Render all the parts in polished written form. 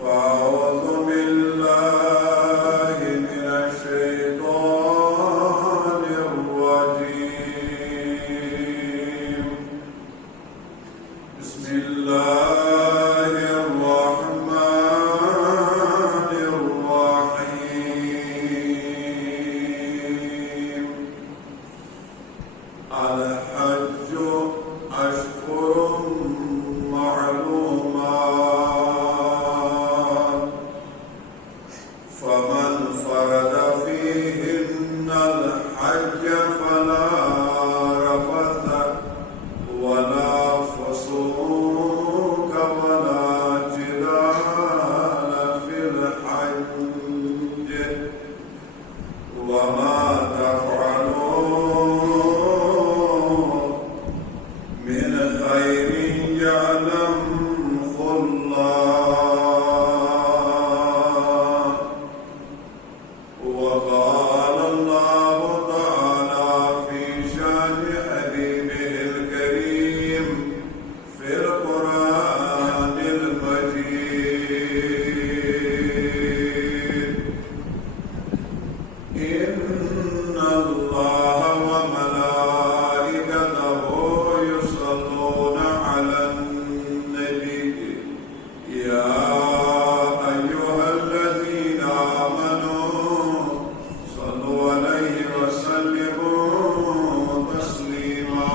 فأعوذ بالله من الشيطان الرجيم. بسم الله الرحمن الرحيم. الحج أشهر معلومات، فمن فرض فيهن الحج فلا رفث ولا فسوق ولا جدال في الحج، وما تفعلوا من خير يعلمه الله. وقال الله تعالى في شان حبيبه الكريم في القرآن المجيد: إن الله وملائكته يصلون على النبي يا أيها الذين آمنوا صلوا عليه وسلموا تسليما.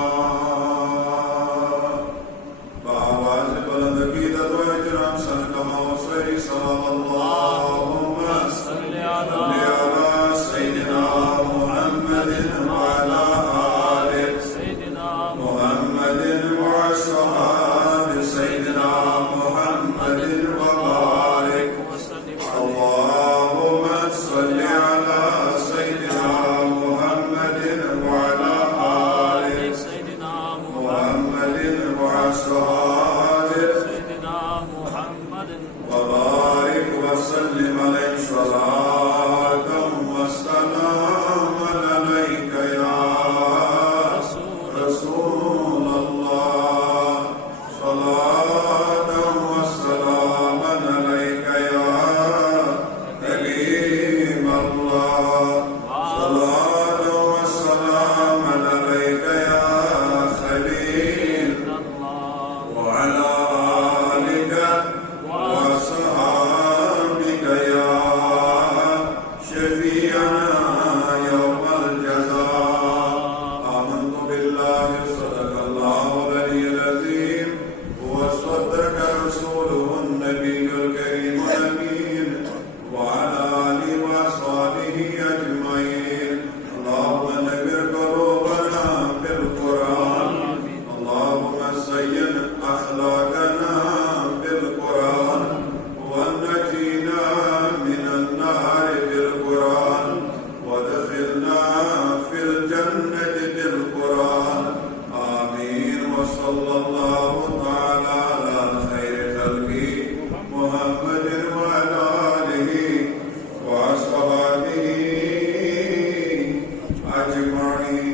بآواز بلند عقیدت و احترام سن کہا صحیح صلی اللہم صلی علی سیدنا محمد وعلی آل سیدنا محمد وصحاب سیدنا محمد وبارک وسلم. اللهم صل على سيدنا محمد وعلى آل سيدنا محمد وصحاب سيدنا محمد وبارك وسلم عليه صلاة وسلام عليك يا رسول الله، صلاة وسلام عليك يا كريم الله، صلاة وسلام عليك يا خليل، وعلى آلك وصحابك يا شفيعنا يوم الجزاء. آمنت بالله صدق الله العلي العظيم وصدق رسوله النبي الكريم الأمين وعلى آله وأصحابه أجمعين. اللهم نور قلوبنا بالقرآن، اللهم زين أخلاقنا بالقرآن، ونجينا من النار بالقرآن، وادخلنا في الجنة بالقرآن. آمين. وصلى الله تعالى على خير خلقه محمد وعلى آله وأصحابه أجمعين.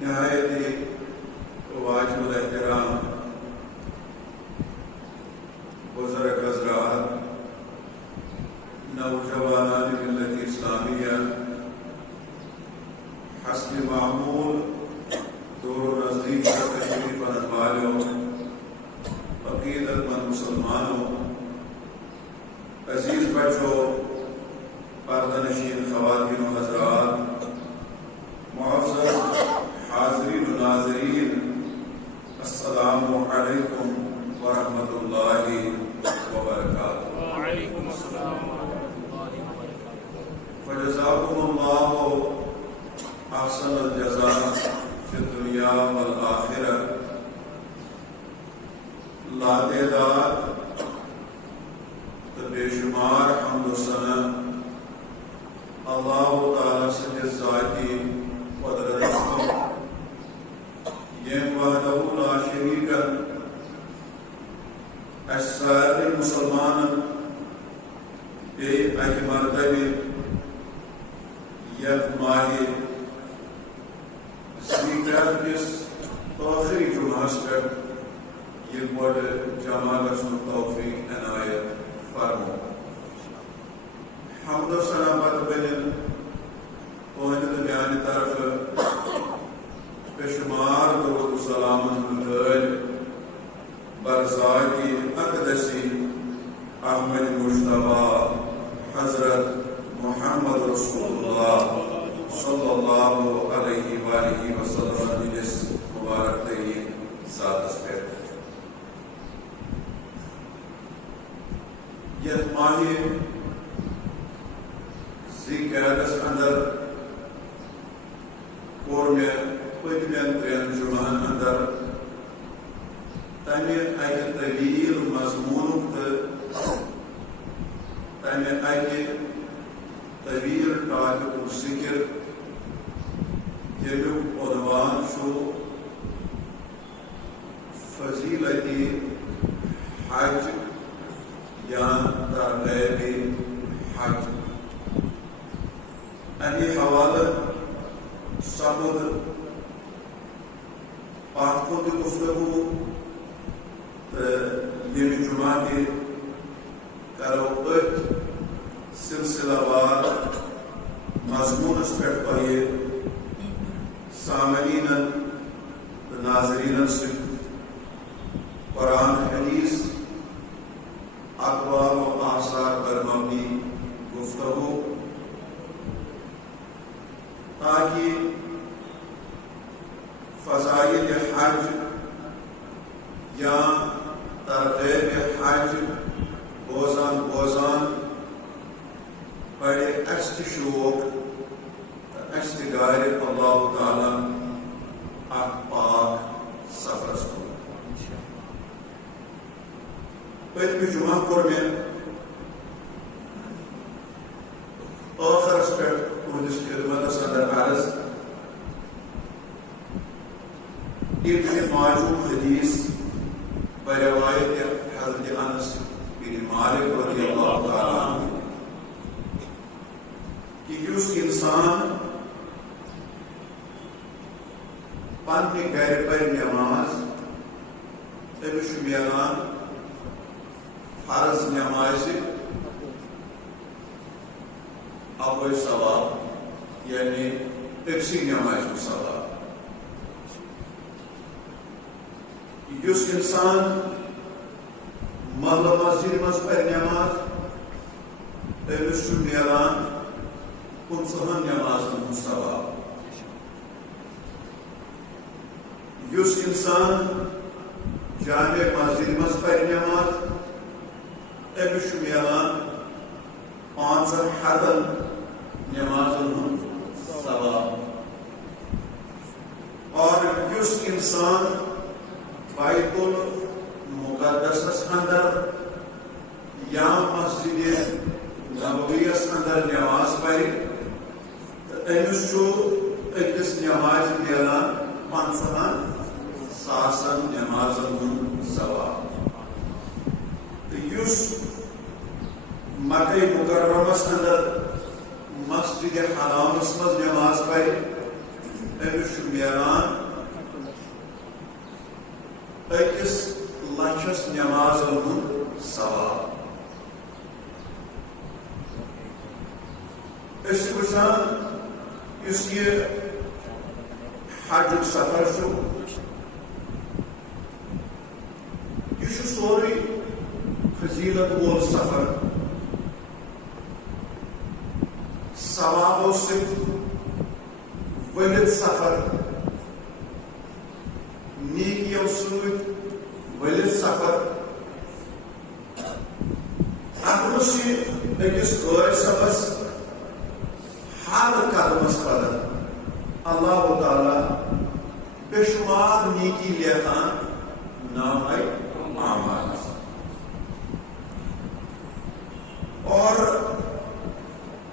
نہایت ہی واجب الاحترام بزرگ حضرات، نوجوانان ملت اسلامیہ، حسب معمول دور و نزدیک سے تشریف رکھنے والوں، عقیدت مند مسلمانوں، عزیز بچوں، پردہ نشین خواتین و حضرات، معزز حاضرین و ناظرین، السلام علیکم ورحمۃ اللہ وبرکاتہ. وعليكم السلام ورحمة الله وبركاته. فجزاكم الله احسن الجزاء في الدنيا والآخرة. لاتعداد بے شمار حمد و ثنا اللہ تعالی سے ذاتی قدرت یم وحدہ لا شریک سارے مسلمان بے اکہ مرتبہ یت ماہ ذی الحجہ کس جمعس پہ یہ بڑ جمع گژھنُک توفیق عنایت فرمو حمد و ثنا پتہٕ بٔنِن تُہنٛدِ تہٕ میانہِ طرفہٕ بے شمار درود و سلامن ہُنٛد ڈٲلۍ برزاقی اقدسی احمد مجتبی حضرت محمد رسول اللہ صلی اللہ علیہ وآلہ وسلم ہندس مبارک ترین ذاتس پہ یتھ ماہ ذی قعدس اندر کور مےٚ پٔتمٮ۪ن 3 جمعن اندر تمہِ اکہِ طویل مضموٗنُک تہٕ تمہِ اکہِ طویل ٹاپکُک ذکر ییٚمیُک عنوان چھُ فضیلتی حج یا ترغیب حج امہِ حوالہٕ سپُد پتھ کُن تہِ گفتگوٗ تہٕ ییٚمہِ جمعہ تہِ کرو أتھۍ سلسلہ وار مضموٗنس پٮ۪ٹھ تۄہہِ سامعیٖنن تہٕ ناظریٖنن سۭتۍ قرآن حدیث اقوال و آثار پر مبنی گفتگو تاکہ فضائل حج یا ترغیب حج بوزان بوزان بڑے اس تہِ شوق اس تہِ گارِ اللہ تعالیٰ اکھ پاک سفرس کُن پٔتمہِ جمعہ کوٚر مےٚ ٲخرس پٮ۪ٹھ تُہنٛدِس خدمتس اندر عرض ابن ماجہ حدیث بروایت حضرت انس بن مالک رضی اللہ تعالیٰ عنہ کہ یُس انسان پننہِ گرِ پرِ نٮ۪ماز تٔمِس چھُ میلان فرض نمازِ اَوَے ثواب یعنی أکسٕے نمازِ ثواب یُس انسان محلہ مسجد منٛز پرِ نماز تٔمِس چھُ میلان 50 نمازن ہُنٛد ثواب یُس انسان جامع مسجد منٛز پرِ نماز أمِس چھُ میلان 5 ہتن نمازن ہُنٛد ثواب اور یُس انسان بیت المقدسس اندر یا مسجد نبویس اندر نماز پرِ تہٕ أمِس چھُ أکِس نمازِ میلان 50,000 نمازن ہُنٛد ثواب تہٕ یُس مکہ مکرمس اندر مسجد حرامس منٛز نماز پرِ أمِس چھُ میلان 1,00,000 نمازن ہُنٛد ثواب أسۍ چھِ وٕچھان یُس یہِ حجُک سفر چھُ یہِ چھُ سورُے فضیلت وول سفر ثوابو سۭتۍ ؤلِتھ سفر نیکیو سۭتۍ ؤلِتھ سفر اتھ منٛز چھِ أکِس قٲرۍ صٲبس ہر قدمس پتہٕ اللہ تعالیٰ بے شمار نیکی لیکھان نامے اعمال اور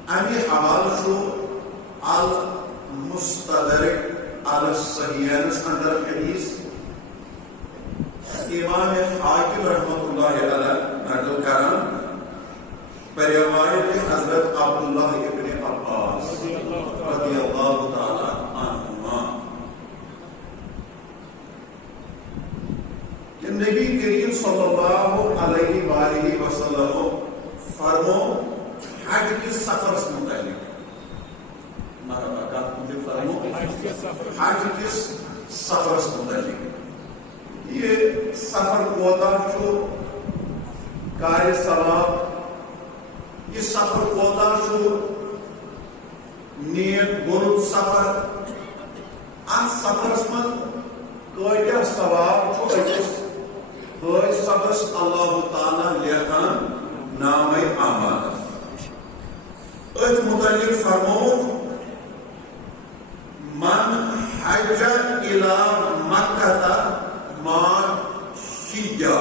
امہِ حوالہٕ چھُ المستدرک علی الصحیحینس اندر حدیث امام حاکم رحمۃ اللہ علیہ نقل کران بروایت حضرت عبداللہ ابن عباس رضی اللہ تعالی عنہما نبی کریم صلی اللہ علیہ وآلہ وسلم فرمو حج کس سفر سے متعلق حج کس سفر سے متعلق یہ سفر کوتا چھو کار ثواب یہ سفر کوتا چھو نیک گرد سفر ان سفر من کیا ثواب چھو اکس حج سفرس اللہ تعالیٰ لیکان نام اعمال ات متعلق فرمو من حج الى مکہ ما شجا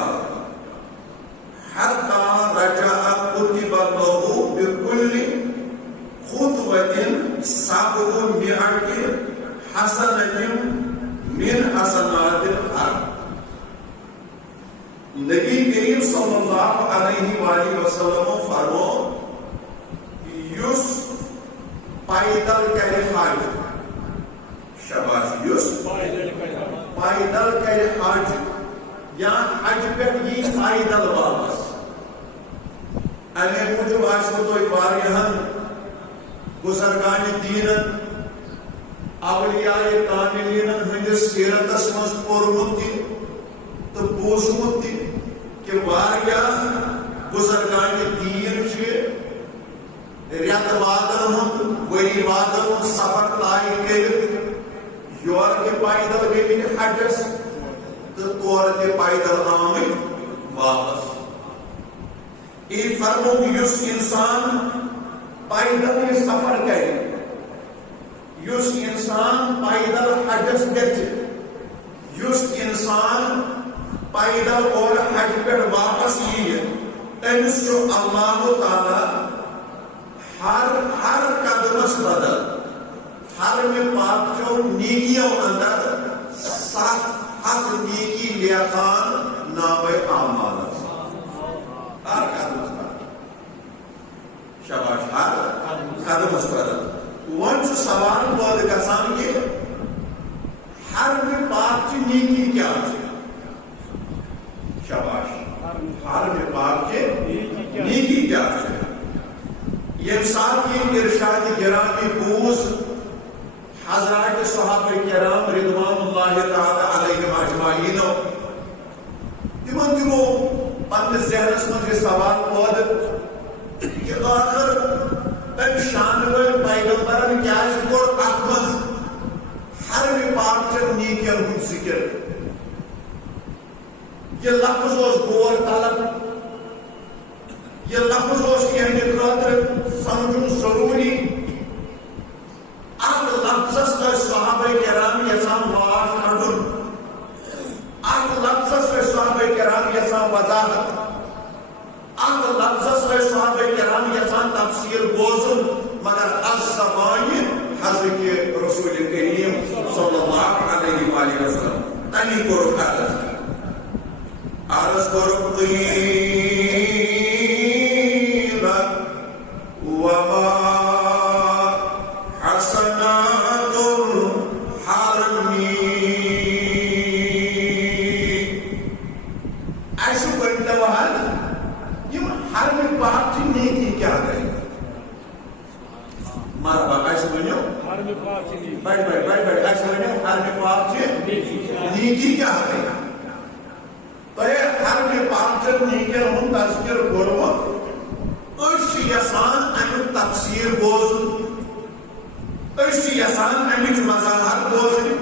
حتى رجع كتب له بكل خطوة 700 حسنة من حسنات الحج نبی کریم صلی اللہ علیہ وآلہ وسلم فرمو یس پائدل کرے حج شباش یس پائدل کرے حج یا حج پر یہ پائدل واپس امی موجب آسو تو واریہن بزرگان دینن اولیاء کاملین ہندس سیرتس مز پورمت تو بوزمت کہ واریہ بزرگان دین چھ ریت وادن ہند وری وادن ہند سفر طائی کرت یور کے پائدل گئی حجس تو تور کے پائدل آمد واپس ای فرمو یس انسان پائدل سفر کرے یس انسان پائدل حجس گچ یس انسان پائدل اور حج پر واپس یہ امس جو اللہ تعالی ہر قدمس بدل ہر میں پاک جو نیکیوں اندر 7 نیکی لیاتان نام اعمال ہر قدمس بدل شباش ہر قدمس بدل ون سوال بود گسان کہ ہر میں پاک کی نیکی کیا ہے شباش ہر میں پاک کے نیکی کیا ہے یہ ساتھ کی ارشاد گرامی بوز حضرات صحابہ کرام رضوان اللہ تعالی علیہم اجمعین تمن تمو پنہ ذہنس من یہ سوال بود کہ آخر ام شان ول پیغمبرن کیا کوٚر اتھ منٛز حرم پاک چن نیکین ہُنٛد ذکر یہ لفظ اوس غور طلب یہ لفظ اوس یہندِ خٲطرٕ سمجھُن ضروٗری اتھ لفظس ٲسۍ صحابہ کرام یژھان واش کڑُن اتھ لفظس ٲسۍ صحابہ کرام یژھان وضاحت اتھ لفظس ٲسۍ صحابہ کرام یژھان تفسیر بوزُن مگر از زبانہِ حضرت رسول کریم صلی اللہ علیہ وآلہ وسلم تمی کوٚرُکھ عرض کوٚرُکھ قیل وما حسنات الحرم ایسے ؤنۍتو حظ یم حرم پاک چہِ نیکی کیا گئی مرحبا ایسے ؤنِو بڑھ ایسے ؤنِو حرم پاک چہِ نیکی کیا گئی حرم پاک چن نیکین ہُنٛد تذکر کوٚرمُت أسۍ چھِ یژھان امیُک تفسیر بوزُن أسۍ چھِ یژھان امِچ وضاحت بوزٕنۍ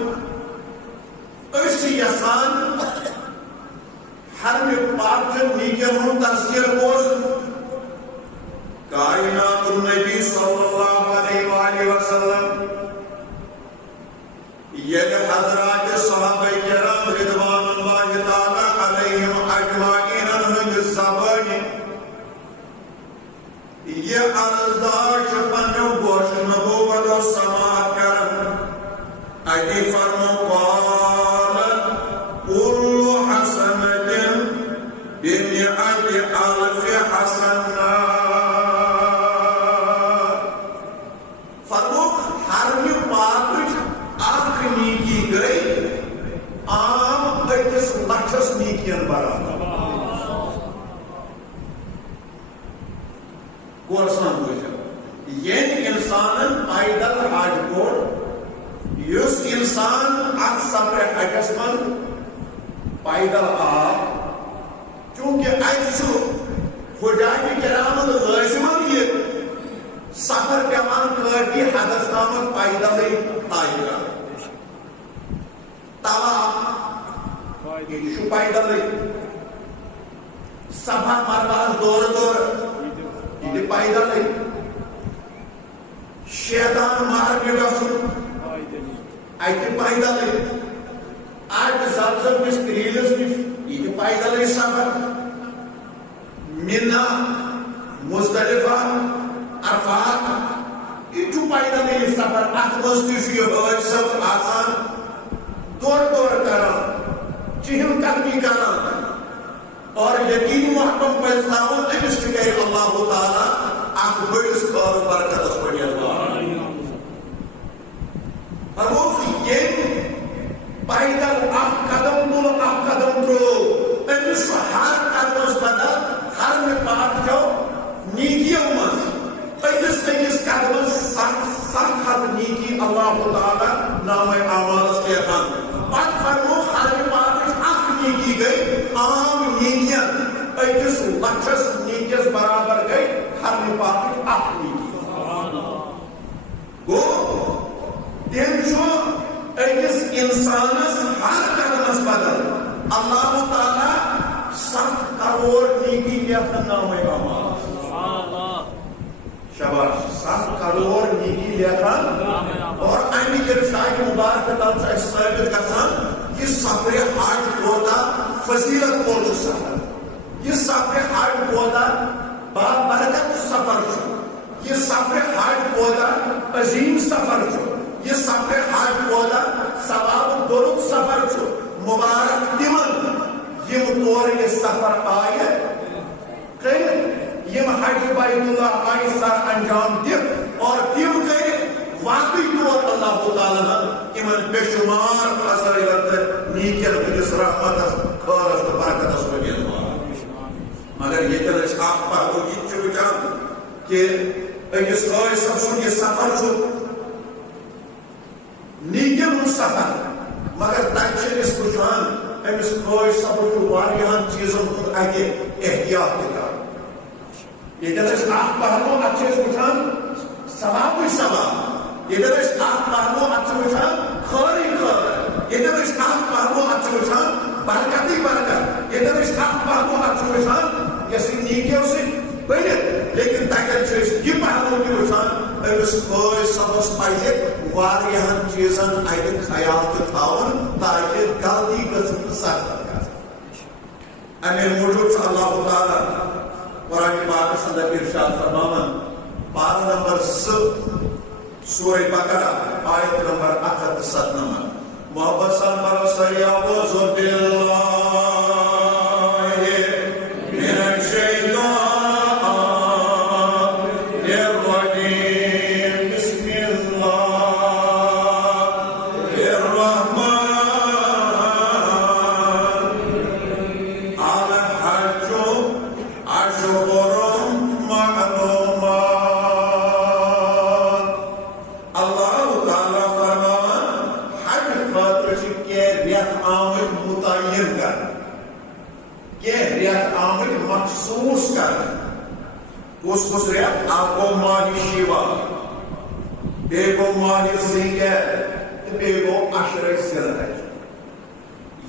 أسۍ چھِ یژھان حرم پاک چن نیکین ہُنٛد تذکر بوزُن کائنات النبی صلی اللہ علیہ وآلہ وسلم ییٚلہِ حضرات صحابہ کرام رضوان اللہ تعالی علیہم اجمعین ہٕنٛدِ زبانہِ یہ عرضداش پنٛنیو گوشہٕ نبوتو سماعت کران اتی فرمو قالت كل حسنة بمئة ألف حسنة فرمو حرم پاکچ اکھ نیکی گئی أكس لچھس نیکین برابر گورسان بوجھ ین انسان پیدل حج کوڑ یس انسان ات سفر حجس من پیدل آ چونکہ اتھ حجاج کرامن لازمن یہ سفر پیوان کٲفی حدس تام پیدل طے کر طواف یہ پیدل صفا مروا دور دور یہ پیدل شیطان مارکیٹ گھن اتہ پیدل آج زمزم کس کریلس نش یہ پیدل سفر منا مزدلفہ عرفات یہ پیدل سفر ات مز سب آسان دور دور کران چہل قدمی کران اور یقین محکم پہنچاؤں امس کرے اللہ تعالیٰ اخ بڑس خیر برکتس پہ فرموس یہ پیدل اخ قدم تل اخ قدم ترو امس ہر قدمس بدل ہر میں پاک جاؤ نیکیوں مز اکس اکس قدمس سخت حد نیکی اللہ تعالیٰ نام اعمالس لیکن پت فرمو ہر میں پاک اخ نیکی گئی عام نیکیاں اکس لچھس نیکیس برابر گئی ہر میں پاک اخ نیکی گو تم اکس انسانس ہر قدمس بدل اللہ تعالیٰ 7 کروڑ نیکی لیکن نام اعمال شاباش 7 کروڑ نیکی لیکن اور امک ارشاد مبارک تل ثابت گژھان یہ سفر حج کوتا فضیلت وول سفر یہ سفر حج کوتا بابرکت سفر یہ سفر حج کوتا عظیم سفر یہ سفر حج کوتا ثواب درود سفر مبارک تمن یم طور یہ سفر آئے کر یم حج بیت اللہ آئے سر انجام دت اور تم کر واقعی طور اللہ تعالیٰ امن بے شمار فضائلت نیکیت ہندس رحمتس خیرس تو برکتس وغیرہ مگر یہ اخ پہلو یہ وچان کہ اکس قائد صاحب سن یہ سفر نیکین ہند سفر مگر تک وچان امس قائد صاحب واریاہن چیزن ہند اتہ احتیاط کر یہ اخ پہلو ات وچان ثواب ثواب یہ اخ پہلو ات وچان خیر خیر یہ اخ پہلو ات وچان برکتی برکت یہ اخ پہلو ات وچان یس نیکیو سے بنت لیکن تک یہ پہلو تہ وچان امس قائد صاحبس پزِ واریاہن چیزن اتہ خیال تہ تھاون تاکہ غلطی گژھن سخت گژھن امے موجود اللہ تعالیٰ قرآن پاک اندر ارشاد فرماون پارہ نمبر 2 سورہ بقرہ آیت نمبر 197 محبت سان بھروسہ یعوذ باللہ من الشیطان الرجیم بسم اللہ الرحمن الحج اشہر معلومات اللہ تعالیٰ فرمان حج خاطر کے ریت آمد متعین کر کے ریت آمد مخصوص کر کس ریت آپ کو ماہ شیوا بے کو ماہ ذیقعدہ بے کو عشر ذوالحجہ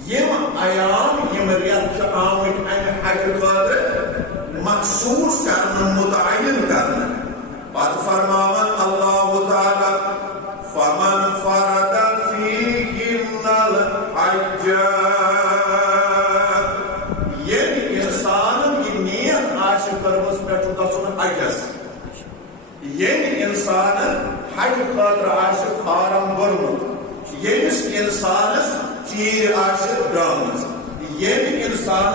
یم ایام یم ریت آمد امہ حج خاطر مخصوص کرنا متعین کرنا بعد فرماون اللہ تعالی فمن فرد فیہن الحج یہ انسان کی نیت آشی کرمس پہ گژھن حجس یہ انسان حج خاطر آشی فارم بھرمت یمس انسانس چیر آشی درامز یم انسان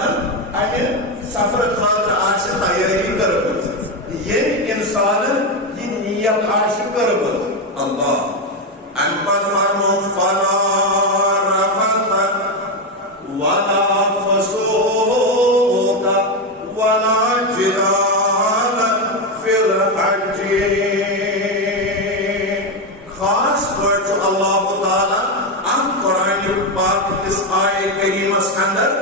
امہ سفر خاطر آشی تیاری کرمت یم انسان یہ نیت آشی کرمت اللہ ان پر فرمو فلا رفث ولا کس آئے کریمس اندر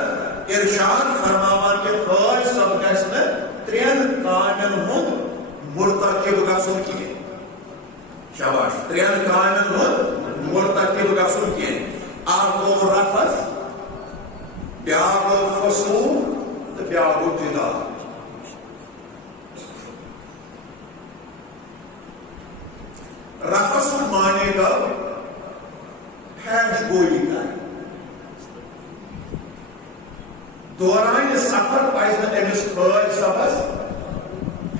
ارشاد فرماوان کہ خواج سب گژھِ ترین کامن ہند مرتکب گژھُن کینٛہہ شاباش ترین کامن ہند مرتکب گژھُن کینٛہہ اکھ گوٚو رفث بیاکھ گوٚو فسوق تہٕ بیاکھ گوٚو جدال رفث معنی گو پیش گوئی کریں دوران سفر پزِ أمِس خٲج صبس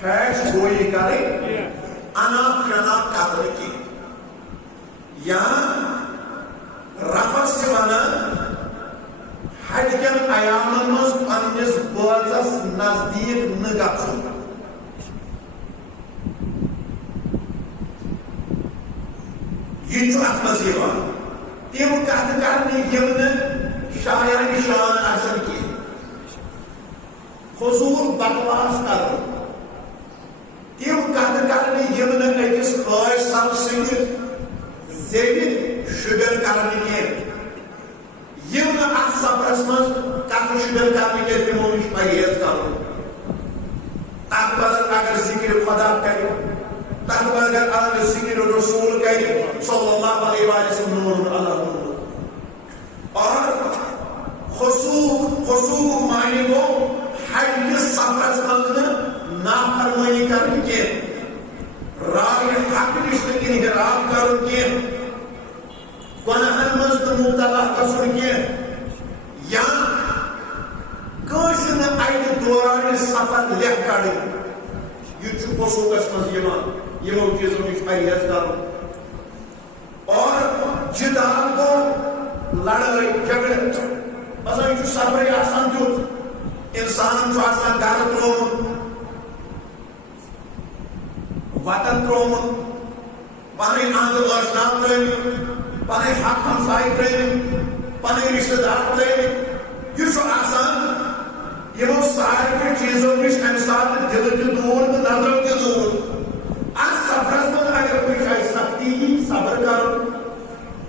پیش گوئی کریں انا شنا کتر کی یا رفث سے ونان حج کن ایامن مز پننس بٲژس نزدیک نہ گژھُن یہ چھُ اتھ منٛز یِوان تِم کتھٕ کرنہٕ یِم نہٕ شایان شان آسن کینٛہہ فضوٗل بکواس کرُن تِم کتھٕ کرنہٕ یِم نہٕ أکِس خٲج صب سٕنٛدِ زیوِ شُبٮ۪ن کرنہٕ کینٛہہ یِم نہٕ اتھ سفرس منٛز کتھٕ شُبٮ۪ن کرنہٕ کینٛہہ تِمو نِش پرہیز کرُن تتھ بدل اگر ذکر خدا کرِ تتھ بدل اگر ذکر رسول کرِ صلی اللہ علیہ وسلم نور اللہ نور اور خصوص معنی گو حج کس سفرس منٛز نہٕ نافرمٲنی کرنہٕ کینٛہہ راے حق نِش نہٕ انحراف کرُن کینٛہہ گۄناہن منٛز نہٕ مبتلا گژھُن کینٛہہ یا کٲنٛسہِ نہٕ اَتہِ دوران سفر لیکھ کڑٕنۍ یہ چھُ فسوقس منٛز یِوان یِمو چیٖزو نِش پرہیز کرُن اور جدال گوٚو لڑٲے جھگڑٕ باسان یہِ چھُ سفرٕے آسان تیُتھ انسانن چھُ آسان گرٕ ترٛوومُت وطن ترٛوومُت پنٕنۍ اَنٛد ٲشنا ترٛٲومٕتۍ پنٕنۍ حق ہمساے ترٛٲومٕتۍ پنٕنۍ رشتہٕ دار ترٛٲومٕتۍ یہِ چھُ آسان یِمو سارنٕے چیٖزو نِش اَمہِ ساتہٕ دِلہٕ تہِ دوٗر تہٕ نظرو تہِ دوٗر اتھ سفرس منٛز اگر کُنہِ جایہِ سختی یی صبر کرُن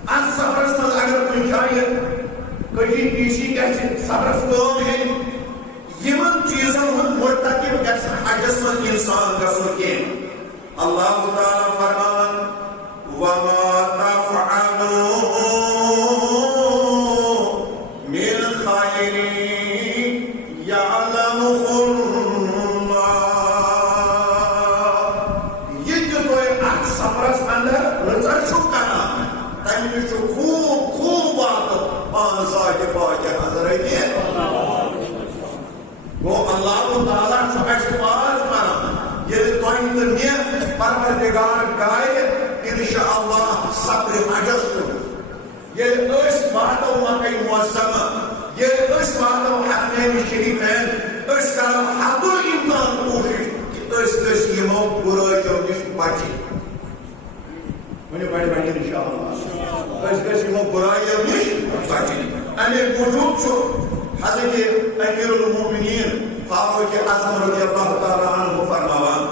اتھ سفرس منٛز اگر کُنہِ جایہِ کٔٹی پیٖشی گژھِ سفرس کٲم ہیٚنۍ یِمن چیٖزن ہُنٛد مرتکب گژھِ نہٕ حجس منٛز انسان گژھُن کینٛہہ اللہ تعالیٰ فرمان وما تفعلوا من خير يعلمه الله یہ جو اتھ سفرس اندر رٕژر چھُو کران تمہِ نِش چھُ خوٗب واتہٕ پانہٕ ذاتہِ پاکہِ حضرت گوٚو اللہ تعالیٰ چھُ اَسہِ واز کران ییٚلہِ تۄہہِ تہٕ مےٚ پروردگار گایہِ انشاءاللہ صبرِ حجس کُن ییٚلہِ أسۍ واتو مکہ معظمہ ییٚلہِ أسۍ واتو حرمین شریفین أسۍ کرو حد الامکان کوٗشش کہِ أسۍ گٔژھۍ یِمو بُرٲیو نِش بچِنۍ ؤنِو بڑِ بڑِ انشاءاللہ أسۍ گٔژھۍ یِمو بُرٲیو نِش بچِنۍ اَمے موٗجوٗب چھُ حضرت امیر المومنین فاروق اعظم رضی اللہ تعالیٰ عنہ فرماوان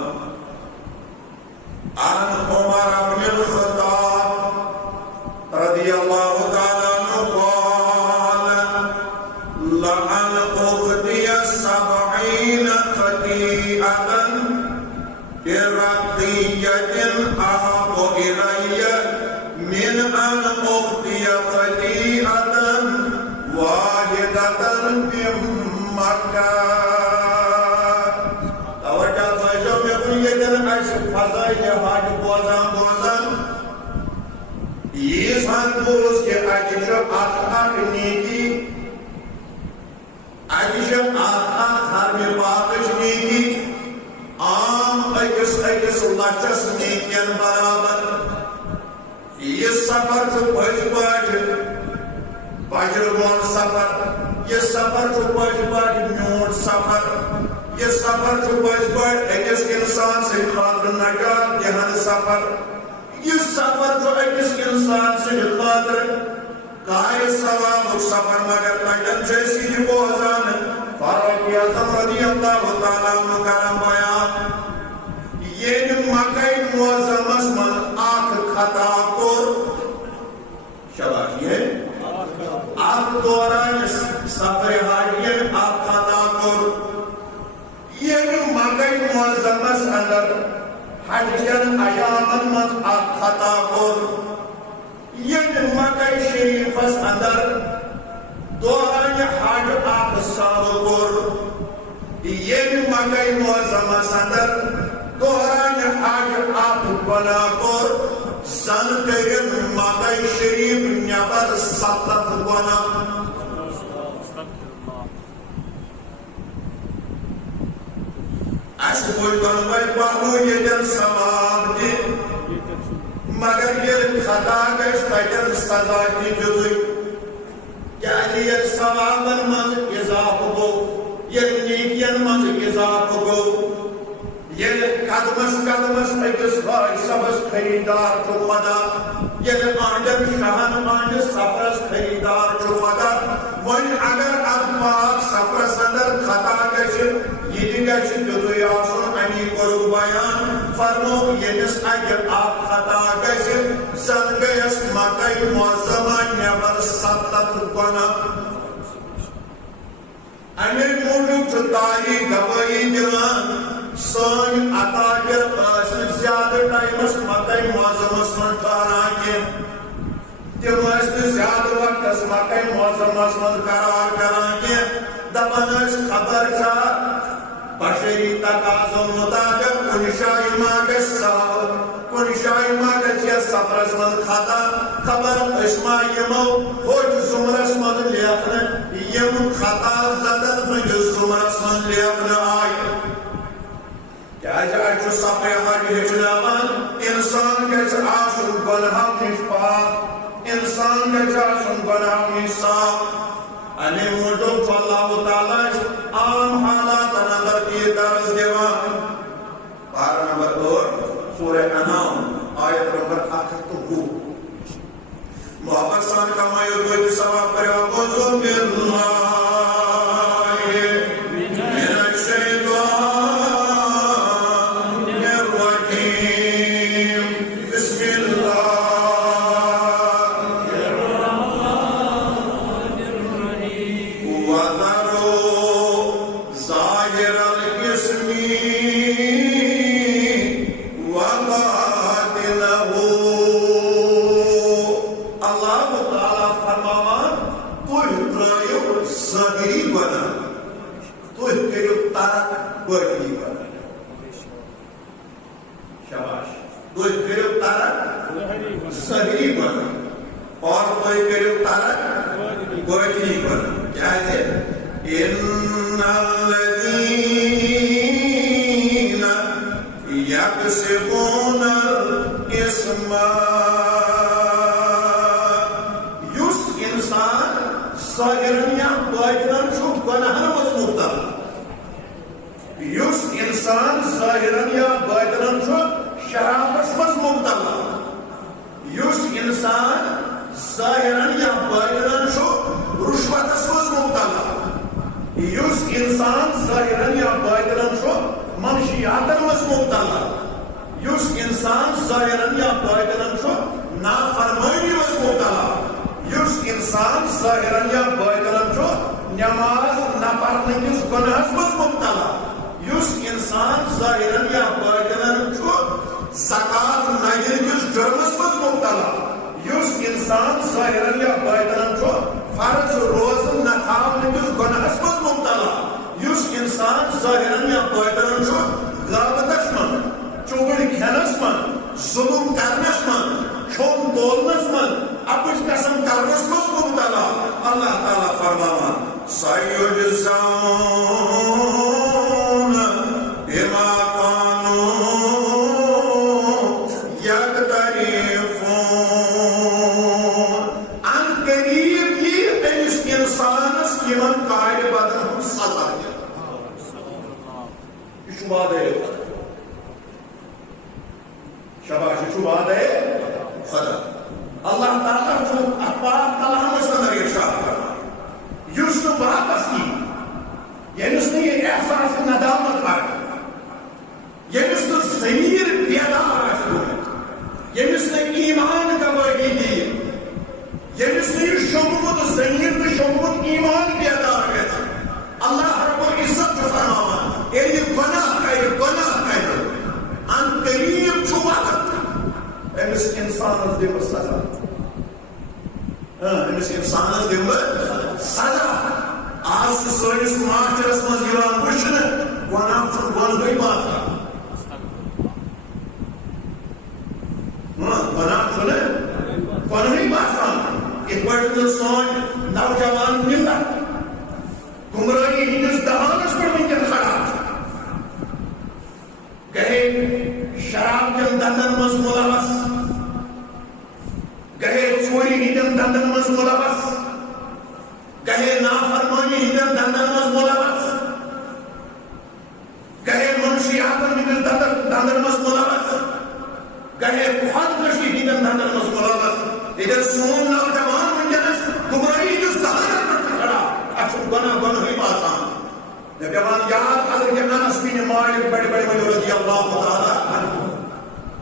عن عمر بن الخطاب رضی اللہ تعالیٰ عنہ قال لعن اختی 70 خطیئة برقیة احب الی من ان اختی خطیئة واحدة بمکہ توجہ توجہ میں کن یہ دن ایسے فضائی حاج بوزان یہ سان بوز کے اجیش آخ نیکی اجیش آخ حرم پاکش نیکی عام اکس لچس نیکین برابر یہ سفر جو بج بجرگون سفر یہ سفر جو بج میون سفر یہ سفر جو بج اکس انسان سے خاطر نجات دہن سفر یہ سفر جو اکس انسان سے خاطر کائے ثواب سفر مگر لجن جیسی ہی بوزان فاروق اعظم رضی اللہ تعالیٰ عنہ کرم بیان یہ مکہ معظمس من آنکھ خطا کور شباش یہ آنکھ دوران سفر حاجین آپ خطا کر یہ مکہ معظمس اندر حجین ایامن مز آپ خطا کر یہ مکہ شریفس اندر دوران حج آپ سال کر یہ مکہ معظمس اندر دوران حج آپ گناہ کر زن کرن مکہ شریف نبر 7 گناہ اس کوئی دنوی پہلو یہ ثواب دی مگر یہ خطا گشت تجن سزا کی جزئی کیا یہ ثوابن مز اضافہ گو یہ نیکین مز اضافہ گو یہ قدمس اکس بھائی سبس خریدار چو خدا یہ آنجر شہن آنجر سفرس خریدار چو خدا وہی اگر اب پاک سفرس اندر خطا گشت یہ گشت جدوی آسن انی کرو بیان فرمو یہ نس اگر آپ خطا گشت زن گیس مکہ معظمہ نبر 7 گناہ امیر موجود چو تاریخ گواہی دیوان سن اکابر ٲسۍ زیادٕ ٹایمس مکہ معظمس منٛز ٹھہران کینٛہہ تِم ٲسۍ نہٕ زیادٕ وقتس مکہ معظمس منٛز قرار کران کینٛہہ دپان ٲسۍ خبر چھا بشری تقاضو مطابق کُنہِ جایہِ ما گژھِ سہل کُنہِ جایہِ ما گژھِ یتھ سفرس منٛز خطا خبر أسۍ ما یِمو ہوٚتھ زُمرس منٛز لیکھنہٕ یِم خطا زدن ہٕنٛدِس زُمرس منٛز لیکھنہٕ آیہِ کیا سفر حج ہچناوان انسان گژھِ آسُن گۄنہو نِش پاک انسان گژھِ آسُن گۄنہو نِش صاف امی موجوب چھُ اللہ تعالیٰ عام حالاتن اندر یہ درس دیوان پارہ نمبر 8 سورہ انعام آیت نمبر 120 محبت سان کمائیو کوئی ثواب کرے اعوذ باللہ یمس نے ایمان گواہی دی یمس نے شومت زمین تو شومت ہندس دہانس پر ونکن خراب گہے شراب کن دندن مز ملوث گہے چوری ہندن دندن مز ملوث گہے نافرمانی ہندن دندن مز ملوث گہے منشیات ہندن دندن مز ملوث گہے خودکشی ہندن دندن مز ملوث ادھر سون نوجوان ونکس گمراہی ہندس دہانس پر کھڑا اچھو گناہ گناہی باسان جوان یاد حضرت انس بن مالک بڑے بڑے رضی اللہ تعالی عنہ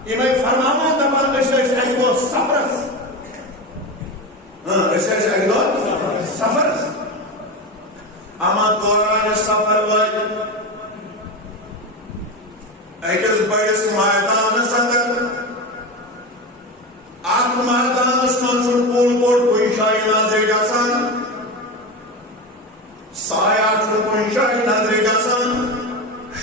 یہ فرماوا دپان اکہ سفرس سفرس اما دوران سفر وقت اکس بڑس میدانس اندر ات میدانس من پول کوٹ کن جائیں نظر گژھان سایہ کن جائیں نظر گژھان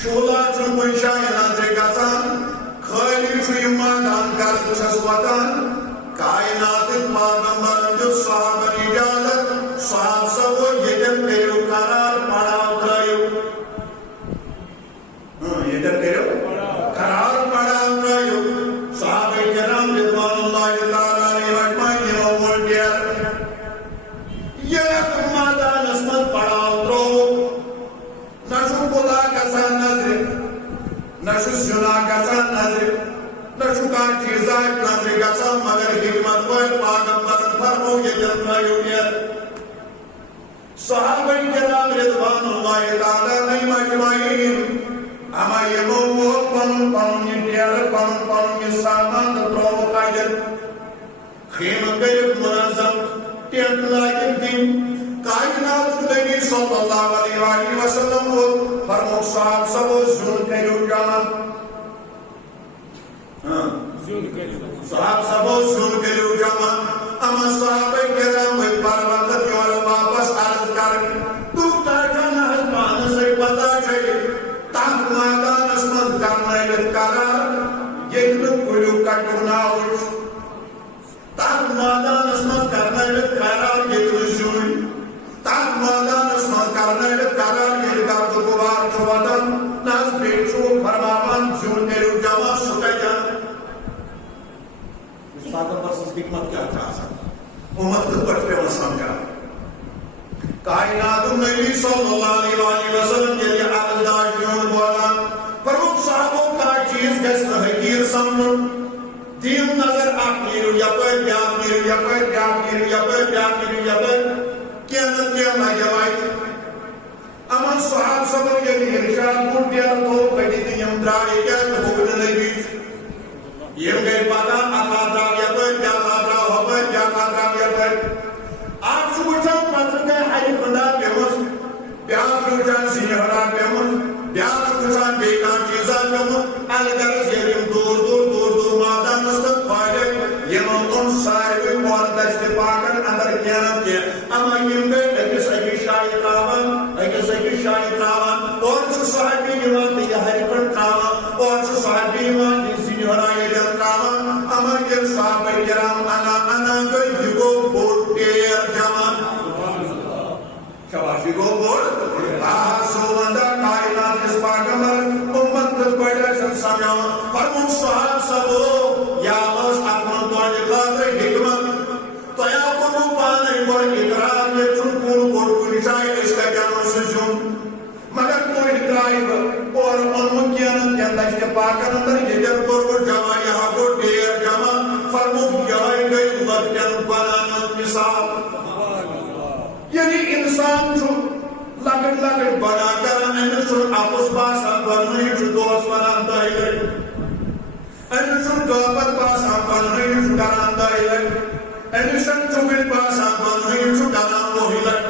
شولہ کن جائیں نظر گژھان خالی یہ میدان گرد چھس وطان کائنات پیغمبر جو صحابہ اجازت صحاب سب یتن کریو قرار پڑاو ترائیو یتن کریو قرار پڑاو ترائیو صحابہ کرام رضوان اللہ تعالیٰ علیہ اجمعین یوم دیر یک میدان اسمت پڑاو ترو نشو خدا گژھان نظر نشو زنا گژھان نظر نشو کان چیزائیں نظر گژھان مگر حکمت وائد پیغمبر فرمو یتن ترائیو دیر صحابہ کرام رضوان اللہ تعالیٰ علیہ اجمعین اما یمو وہ پن پن یہ دیر پن پن یہ سامان ترو قائد خیم قریب منظم ٹینٹ لائن دن کائنات نبی صلی اللہ علیہ وسلم کو فرمو صاحب سبو زون کریو جانا صاحب سبو زون کریو جانا اما صحابہ کرام پر وقت یور واپس عرض کر تو تاجانا حسبان سے پتا چاہیے تاک مادان اسمت کرنا ہے قرار یک کلو کٹونا ہوش تاک مادان اسمت کرنا ہے قرار یک زون تاک مادان اسمت کرنا ہے قرار یک کارد گوار چھواتن ناز بیچو فرمامان زون کریو جمع سکے جان اس باتوں پر حکمت کیا چاہ سکتا امت کو پٹھتے وہ سمجھا کائنات نبی صلی اللہ علیہ وسلم کے لیے عرض داشتیون بولا فرمک صحابوں کا چیز گسن حقیر سمجھن دیم نظر آپ میرو یا پر بیان میرو یا پر بیان میرو یا پر بیان میرو یا پر کیانت کیا مجھوائی اما صحاب صبر کے لیے ارشاد بوٹ دیا تو کڑی دیم درائی کیا تو بکن نبی یہ گئی پاتا اخادرہ یا پر کیا خادرہ ہو پر کیا خادرہ یا پر آپ سوچان پتر گئے حری خدا پیمس بیان سوچان سینہرہ پیمس بیان سوچان بیکان چیزان پیمس الگر زیرم دور دور دور دور مادہ مستق فائدے یہ مطن صاحب اور دست پاکن اندر کیانت کیا اما یم گئے ایک سکی شاہی تراوان ایک سکی شاہی تراوان اور چو صاحبی ایمان دیگا حری پر تراوان اور چو صاحبی ایمان دی سینہرہ یہ جن تراوان اما یم صحابہ کرام انا گئی یگو بوٹ دیر جمان شباشی گو بوٹ آہا سوندہ کائنات اس پاکمر امت دل پیدا شن سمیان فرمون صحاب سبو یا بس اپنا دوانی خاطر حکمت تو یا کنو پانے گوڑ اقرار یہ چنکون کوڑ کنشائی اس کا جانو سجون مگر کوئی اقرائی اور انمکیانت کے اندر کے پاکر اندر یہ جب کوڑ جمع یہاں کو دیر جمع فرمون یہاں گئی لگ جن بنانت مثال یعنی انسان جو لگت لگت بنا کر انسان آپس باسان بنائی جو دوست بنان دائی لگ انسان دوپت باسان بنائی جو کران دائی لگ انسان چوبل باسان بنائی جو کران موہی لگ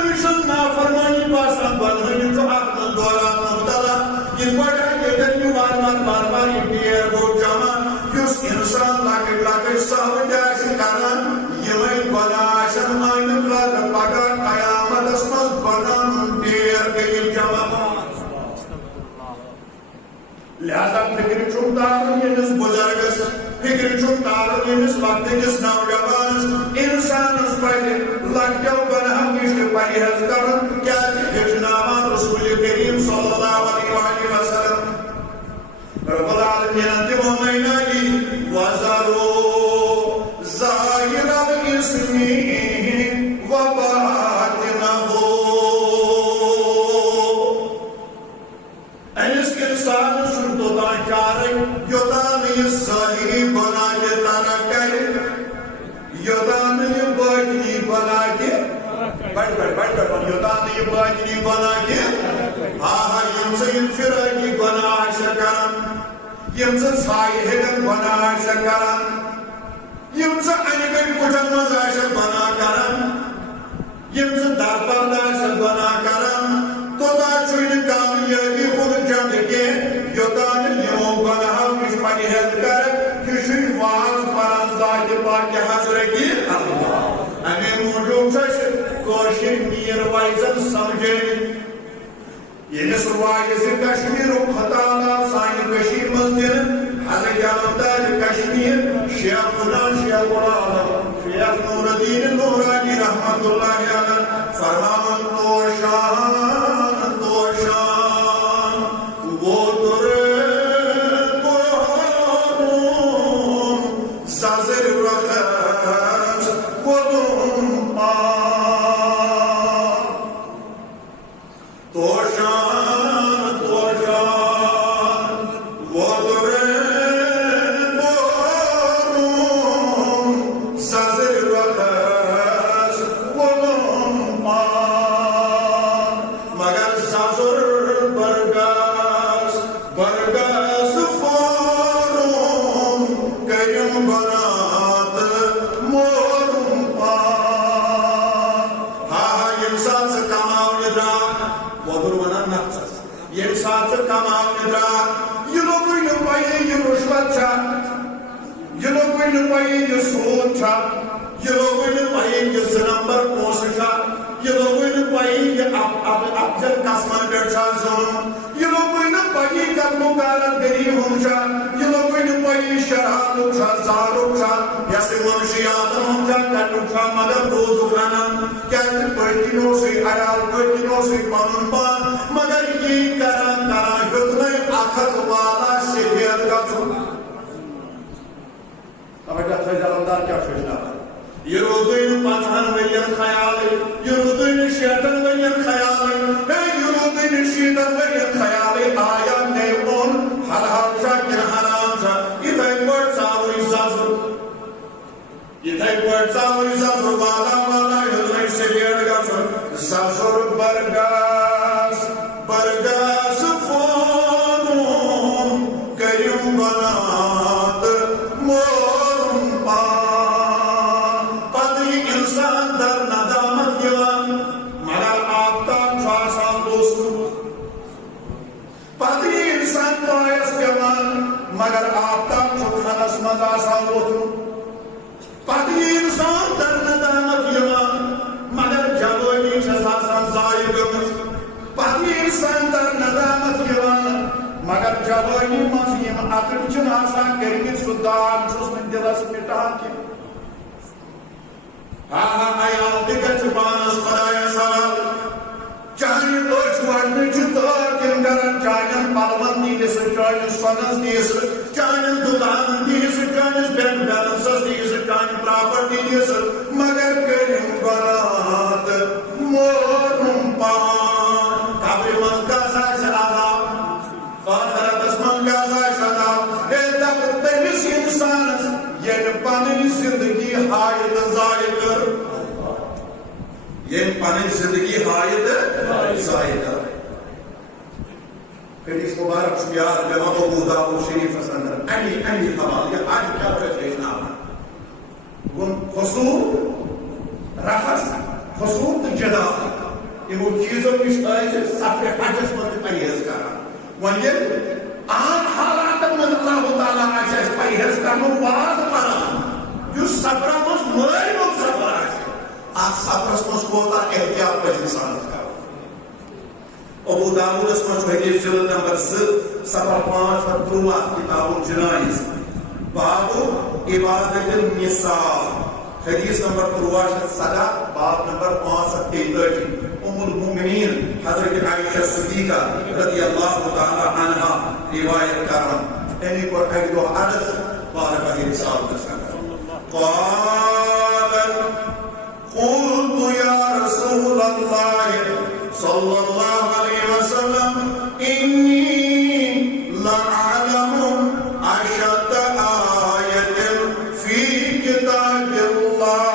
انسان نافرمانی باسان بنائی جو اپنا دوران مبتلا یہ بڑا یہ دنیو بار بار یہ دیر گو جمع یس انسان لگت لگت سہو جائسی کران یہ بنا آشن آئین خاطر پاکر قیامت اسمت بنان دیر گئی جمع لہذا فکر چھوٹار یہ بزرگس فکر چھوٹار یہ وقت کس نوجوانس انسان اس پر لگ جاؤ بنا ہمیشہ پریحز کرن کیا ہجنا مثال میانتی مومنائی وزارو ظاہر الاسمی وباطنہو اینس انسان سنتو چارے یوتان یہ ظاہری بنا کے تانا کرے یوتان یہ باطنی بنا کے بڑھ یوتان یہ باطنی بنا کے ہاں یم سے انفرادی بنا شکران یم سے سائحن بنا شکران یم سے انگر کچھن مزاشر بنا کرن یم سے دارپرداشر بنا کرن تو دا چوین کامیابی خود جنگ کے یوتان یمو بنا کش پنہز کر کشی واز پران ذات پاک حضرتی ہمیں موجود چھش کوشن میر وائزن سمجھیں یہ سروائی سے کشمیر و خطالہ سائن کشیر مزدن حضرت جامدار کشمیر شیخ قرآن شیخ قرآن شیخ نور الدین نورانی رحمت اللہ علیہ فرمان توشان توشان وہ در قرآن سازر رخص وہ دن توشان توشان وہ در یہ سود تھا یہ لوگوں نے پائی یہ زنمبر پوس تھا یہ لوگوں نے پائی یہ افضل قسمان پر تھا زون یہ لوگوں نے پائی کب مقارن گری ہوں تھا یہ لوگوں نے پائی شراب تھا زارو تھا یسے منشیات ہوں تھا کٹو تھا مگر روز اکھانا کہتے پرٹینوں سے عیال پرٹینوں سے پانن پان مگر یہ کران کران یتنے آخت والا شکیت کا چھو توجہ تھا جلندار کیا سوچنا ہے یہ رودین پانچان وین خیال ہے یہ رودین شیطن وین خیال ہے یہ رودین شیطن وین خیال ہے آیا نیون حلال شا کن حرام شا ادھائی پڑ ساوئی زازر ادھائی پڑ ساوئی زازر والا والا یدنائی سے لیڑ گا زازر برگاس برگاس فونون کریم بنات مور مگر آفتاب چھکھنس مز آسان ووتھمُت پتہٕ یہِ اِنسان در ندامت یِوان مگر جوٲنی چھس آسان ضایع گٔمٕژ پتہٕ یہِ اِنسان در ندامت یِوان مگر جوٲنی منٛز یِم عقل چھِنہٕ آسان کٔرمٕتۍ سُہ داغ چھُس نہٕ دِلس مِٹان کینٛہہ عیال تہِ گژھِ پانس خۄدایس حوالہٕ چاہے أچھ وڑنٕچ چھِ تٲر تِم کران چانٮ۪ن پلون دِیس چٲنِس سۄنس دِیس چانٮ۪ن دُکانن دِیس چٲنِس بینک بیلنسس دِیس چانہِ پراپرٹی دِیس مگر کٔرِم بنات مورُم پان قبرِ منٛز کس آسہِ عذاب ٲخرتس منٛز کس آسہِ عذاب ہے دپ تٔمِس اِنسانس ییٚلہِ پنٕنۍ زندگی ہایہِ تہٕ ضایع کٔر یہ پانی زندگی حایت ضائع کر حدیث مبارک شمیار میں ابو داؤد شریف اندر انی حوال یہ آج کیا پریشنا ہے خصوم رفض خصوم تو جدال یہ وہ چیزوں کی آئے سفر حجس میں پریز کرا ونجے آن حالات میں اللہ تعالیٰ آئے پریز کرنا واضح پرا جو سفرہ مجھ مرائی مجھ سفر آئے آج سفرس مجھ کوتا احتیاط پر انسان کا ابو داؤد اس مجھ حدیث جلد نمبر 7 5 کتاب الجنائز باب عبادت النساء حدیث نمبر 3 باب نمبر 533 ام المؤمنین حضرت عائشہ صدیقہ رضی اللہ تعالی عنہ روایت کرن أني قر أجدو عدد بارك الله تعالى قال قلت يا رسول الله صلى الله عليه وسلم إني لأعلم أشد آية في كتاب الله.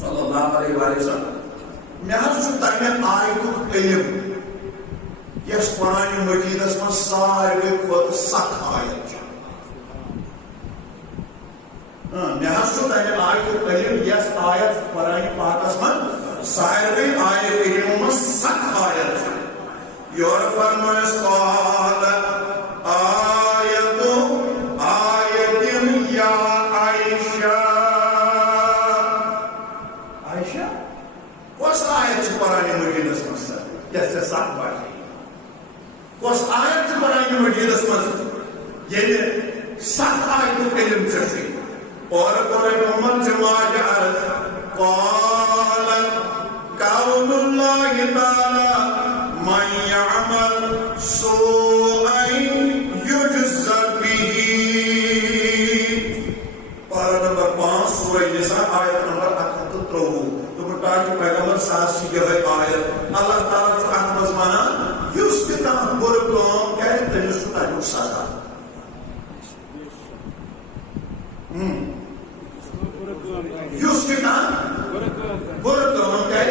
صلى الله عليه وسلم مهزو تأمين آية علم يس قرآن مجيد اسمه سارے کھوتہٕ سخ آیت چھِ. مےٚ حظ چھُ تَمہِ آیتُک علم یس آیت قرآن پاکس منٛز سارے آیت علمو منٛز سخ آیت چھِ. یورٕ فرمٲیس قال آیتُ آیتِم یا عائشہ. عائشہ کۄس آیت چھِ قرآن مجیدس منٛز سر یس ژےٚ سخ باسے؟ کۄس آیت چھِ قرآن مجیدس منٛز ییٚلہِ سخ آیتُک علم ژےٚ چھُے؟ اور قرآن محمد جماعت عرض قال قول الله تعالى من يعمل سوءا يجز به. پارہ نمبر 5 سورہ نساء آیت نمبر 123. تو مٹاکہ پیغمبر ساسی یہ آیت اللہ تعالیٰ چھُ اتھ منٛز ونان یُس تہِ کانٛہہ بُرٕ کٲم کرِ تٔمِس چھُ تمیُک سزا. یُس تہِ کانٛہہ بُرٕ کٲم کرِ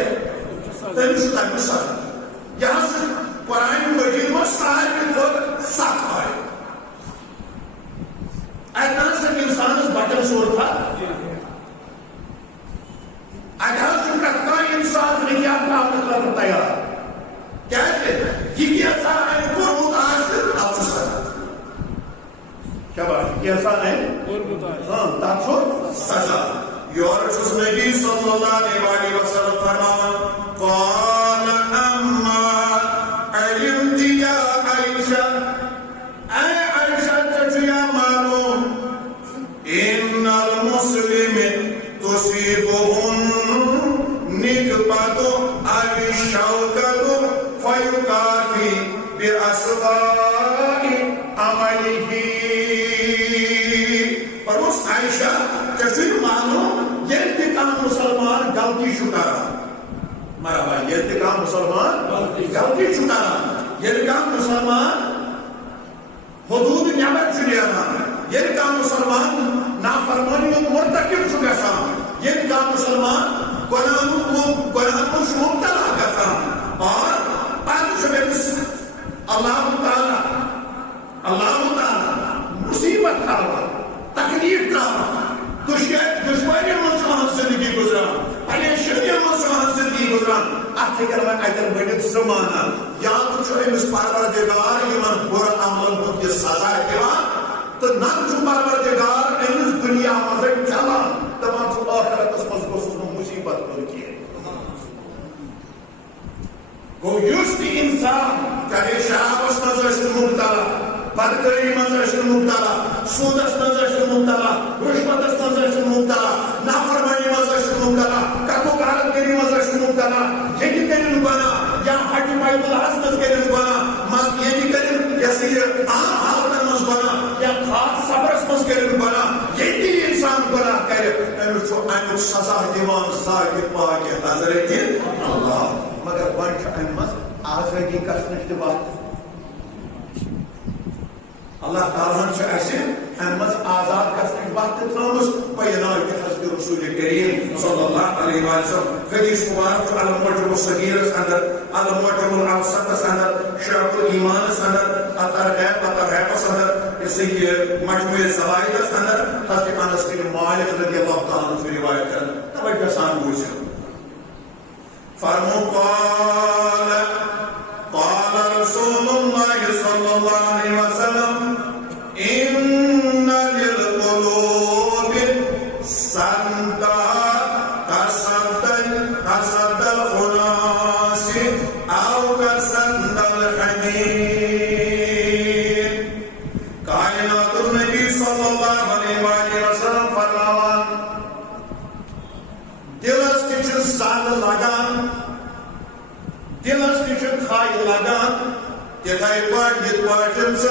تٔمِس چھُ تمیُک سزا. یہِ حظ چھُ قرآن مجیٖد منٛز ساروی کھۄتہٕ سخ آیت. اَتہِ نہ حظ چھُنہٕ اِنسانس بچن صوٗرتھا. اَتہِ حظ چھُ پرٛٮ۪تھ کانٛہہ اِنسان نِجات تھاونہٕ خٲطرٕ تیار. کیٛازِ یہِ کینٛژھا أمۍ کوٚرمُت آسہِ اَتھ چھُ سزا. شاباش کینٛژھا أمۍ تَتھ چھُ سزا. یورٕ چھُس نبی صلی اللہ علیہ وسلم فرماوان قال اما علمت یا عائشہ. اے عائشہ ژےٚ چھُیا معلوم ان المسلم تصيبه النكبة او الشوكة فيكافي بأسباب عمله. فرموس عائشہ ژےٚ چھُے معلوم ییٚلہِ تہِ کانٛہہ مُسلمان غلطی چھُ کران. مرحبا ییٚلہِ تہِ کانٛہہ مُسلمان غلطی چھُ کران. ییٚلہِ کانٛہہ مُسلمان حدوٗد نٮ۪بر چھُ نیران. ییٚلہِ کانٛہہ مُسلمان نافرمٲنی ہُنٛد مرتکب چھُ گژھان. ییٚلہِ کانٛہہ مُسلمان گۄناہن منٛز چھُ مُبتلا گژھان. اور پتہٕ چھُ أمِس اللہ تعالیٰ مُصیبت تھاوان تکلیٖف ترٛاوان دُشوٲری منٛز چھُ أہٕنٛز زندگی گُزران پریشٲنی منٛز چھُ أہٕنٛز زندگی گُزران. اتھ ہیٚکن وۄنۍ اتٮ۪ن بٔڑِتھ زٕ معنی. یا تہٕ چھُ أمِس پروردگار یِمن بُرٕ عملن ہُنٛد یہِ سزا دِوان تہٕ نتہٕ چھُ پروردگار أمِس دُنیا منٛزے چلان دپان چھُ ٲخرتس منٛز گوٚژھُس نہٕ مُصیبت پیُن کینٛہہ. گوٚو یُس تہِ اِنسان چاہے شرابس منٛز ٲسِن مُبتلا بدکٲری منٛز ٲسِن مُبتلا سوٗدس منٛز ٲسِن مُبتلا رُشوتس منٛز ٲسِن مُبتلا نافرمٲنی منٛز ٲسِن مُبتلا کتھُک غلطگٔری منٛز ٲسِن مُبتلا ییٚتہِ کٔرِن گۄناہ یا حج بیت الحس منٛز کٔرِن گۄناہ ییٚتہِ کٔرِن یہِ ہسا یہِ عام حالتن منٛز گۄناہ یا خاص سفرس منٛز کٔرِن گۄناہ ییٚتہِ یہِ اِنسان گۄناہ کرِ أمِس چھُ امیُک سزا دِوان ذاتِ پاکِ حضرتِ اللہ. مگر وۄنۍ چھُ امہِ منٛز آزٲدی گژھنٕچ تہِ وتھ. اللہ تعالیٰ ہن چھُ اَسہِ امہِ منٛز آزاد گژھنٕچ وتھ تہِ تھٲومٕژ بینٲیِتھ حضرت رسول کریم صلی اللہ علیہ وسلم. حدیث مبارک چھُ المعجم الصغیرس اندر المعجم الاوسطس اندر شعب الایمانس اندر الترغیبس اندر یہ مجموع زوائدس اندر حضرت انس بن مالک رضی اللہ تعالیٰ عنہ سے روایت کرن. توجہ سان بوزِو. فرمو قال رسول اللہ صلی اللہ علیہ وسلم ان للقلوب صدا كصد الخناس او كصد الحديد. کائنات النبی صلی اللہ علیہ وسلم فرماوان دلس تہِ چھُ زنگ لگان دلس نش کھائی لگان تتھے پاٹن سے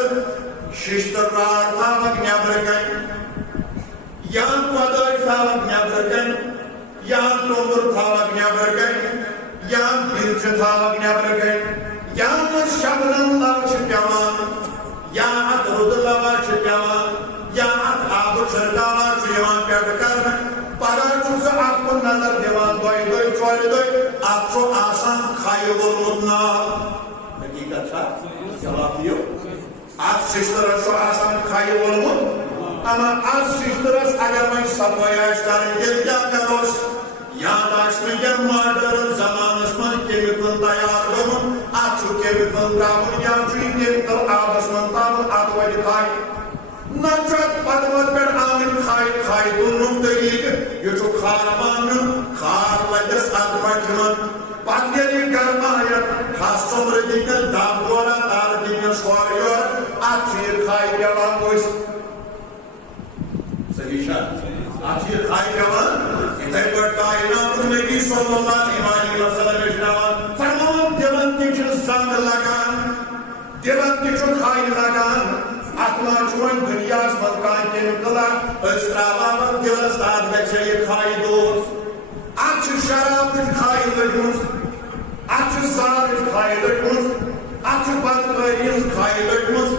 ششتر راڑ تھاوک نیبر کن یا پدر تھاوک نیبر کن یا تومر تھاوک نیبر کن یا برچ تھاوک نیبر کن یا شبنم لو پیوان یا ات رود لوا پیوان یا ات آب چھڑکاوا پیٹ کر پگہ ات کن نظر دیوان دۄیہِ دۄہہِ ژورِ دۄہہِ ات آسان کھائی وولمت ناو حقیقت جواب دیو ات ششترس آسان کھائی وولمت اما ات ششترس اگر وۄنۍ صفٲیی آسہِ کرٕنۍ تیٚلہِ کیٛاہ کروس یاد آسہِ وٕنکٮ۪ن ماڈٲرٕن زمانس منٛز کیمِکل تیار گوٚمُت ات چھُ کیمِکل ترٛاوُن یا چھُ یہِ کیمِکل آبس منٛز ترٛاوُن ات وۄتھِ کھاے نتہٕ چھُ اتھ پتہٕ وتہٕ پٮ۪ٹھ آمٕتۍ کھاے تُلنُک طریٖقہٕ یہِ چھُ کھار ماننُن کھار لگٮ۪س اتھ پٮ۪ٹھ یِمن پتہٕ ییٚلہِ یہِ گرمایَن کھس ژوٚمرٕ دِنس دب دورا تارٕ دِنس ہورٕ یورٕ اتھ چھِ یہِ کھاے پٮ۪وان ؤسۍ صحیح چھا اتھ چھِ یہِ کھاے پٮ۪وان یِتھے پٲٹھۍ کائنات نبی صلی اللہ علیہ وسلم ہیٚچھناوان فرماوان دلن تہِ چھِ زنگ لگان دلن تہِ چھُ کھاے لگان ات منٛز چھُ وۄنۍ دُنیاہس منٛز کانٛہہ کیمِکل أسۍ ترٛاوان دلس تتھ گژھِ یہِ کھاے دوٗر ات چھِ شرابٕچ کھاے لٔجمٕژ ات چھِ زارٕچ کھاے لٔجمٕژ ات چھِ بدکٲری ہٕنٛز کھاے لٔجمٕژ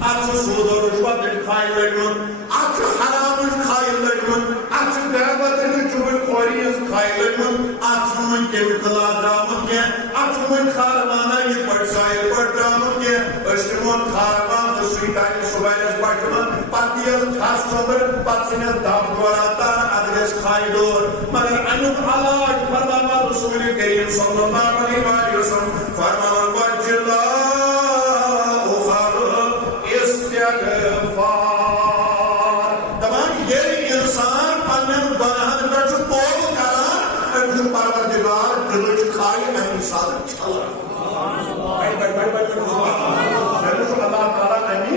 ات چھِ سوٗد و رُشوتٕچ کھاے لٔجمٕژ ات چھِ حرامٕچ کھاے لٔجمٕژ ات چھِ غیبتٕچ تہٕ چُغل خوری ہٕنٛز کھاے لٔجمٕژ ات چھُنہٕ وۄنۍ کیمِکلات درٛامُت کینٛہہ ات چھُنہٕ وۄنۍ خارمانہ یِتھ پٲٹھۍ سایہِ پٲٹھۍ درٛامُت کینٛہہ أسۍ نِمون خارمان تہٕ سُے ٹاکہِ صُبحٲیَس پٹھمن پتہٕ دِیَس کھس ژوٚمبٕر پتہٕ ژھٕنٮ۪س دب دورا تار اتھ گژھِ کھاے ڈور مگر امیُک علاج فرماوان رسول کریم صلی اللہ علیہ وسلم فرماوان دپان ییٚلہِ انسان پننٮ۪ن گۄناہن پٮ۪ٹھ چھُ توبہٕ کران أمِس چھُ پروردگار دلٕچ کھاے امہِ ساتہٕ چھلان أمِس چھُ اللہ تعالیٰ امہِ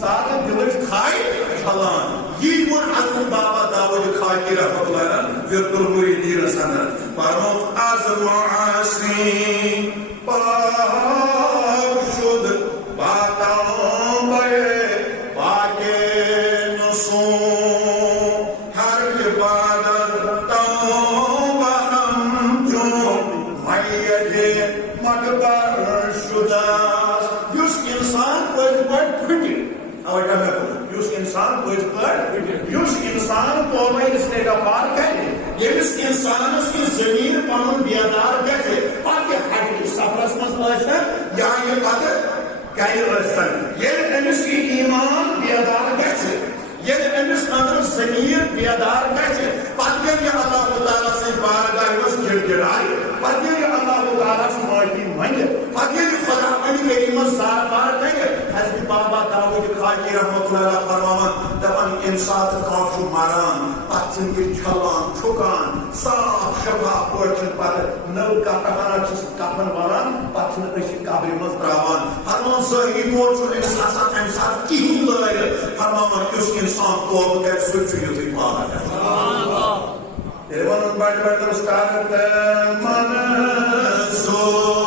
ساتہٕ دلٕچ کھاے چھلان یی ووٚن حضرت بابا داؤد خاکی رحمۃ اللہ علیہ ورد المریدینس اندر فرموو از معاصی پاک شد باتاں بے پاکے نسوں ہر عبادت توبہ ہم جو میت مقبر شدہ یُس انسان پٔزۍ پٲٹھۍ پھٕٹہِ اوے یُس انسان پٔزۍ پٲٹھۍ پھٕٹہِ یُس انسان توبہ استغفار کرِ ییٚمِس انسانس یہِ ضمیٖر پنُن بیدار گژھِ پتہٕ ہٹہِ سفرس منٛز ٲسِتن یا یہِ پتہٕ گرِ ٲسِتن ییٚلہِ أمِس یہِ ایمان بیدار گژھِ ییٚلہِ أمِس أنٛدرٕ ضمیٖر بیدار گژھِ پتہٕ ییٚلہِ یہِ اللہ تعالیٰ سٕنٛدِ بارگاہہِ منٛز گِڑگِڑایہِ پتہٕ ییٚلہِ یہِ اللہ تعالیٰ سٕنٛز معٲفی منگہِ پتہٕ ییٚلہِ یہِ خدا بنہِ کریٖمس زار پار کرِ حضرت بابا داؤد خاکی رحمۃ اللہ علیہ فرماوان دپان ییٚمہِ ساتہٕ کانٛہہ چھُ مران پتہٕ چھِنہٕ یہِ چھلان چھُکان صاف شفاف پٲٹھۍ چھِنہٕ پتہٕ نٔو کپڑا انان چھِس کفن والان پتہٕ چھِنہٕ أسۍ یہِ قبرِ منٛز ترٛاوان فرماوان ظٲہری طور چھُنہٕ أمِس آسان تمہِ ساتہٕ کِہیٖنۍ لٲگِتھ فرماوان یُس انسان توبہٕ کرِ سُہ چھُ یُتھُے پاک گژھان تیٚلہِ وَنُن بڑِ بڑِ سٹارٹ منصور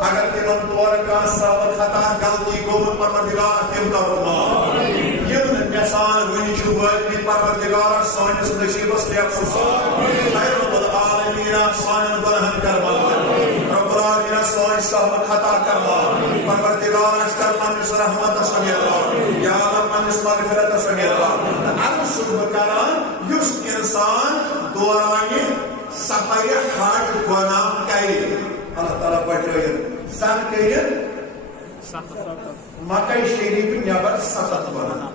اگر تمن طور کا سبب خطا غلطی گوٚمُت پروردگار تِم کرو معاف یِم نہٕ مےٚ سان وٕنہِ چھِ وٲتمٕتۍ پروردگار سٲنِس نصیٖبس لیکھ سُہ اے رب العالمیٖن سانٮ۪ن گۄنہن کر مغفرت رب العالمیٖن سٲنۍ سبب خطا کر معاف پروردگار اس مغفرت اس مہربان عرض شکر کران یس انسان دوران سفر حج گناہ کرے اللہ تعالیٰ بچائے زن کر مکہ شریف نبر سخت بنا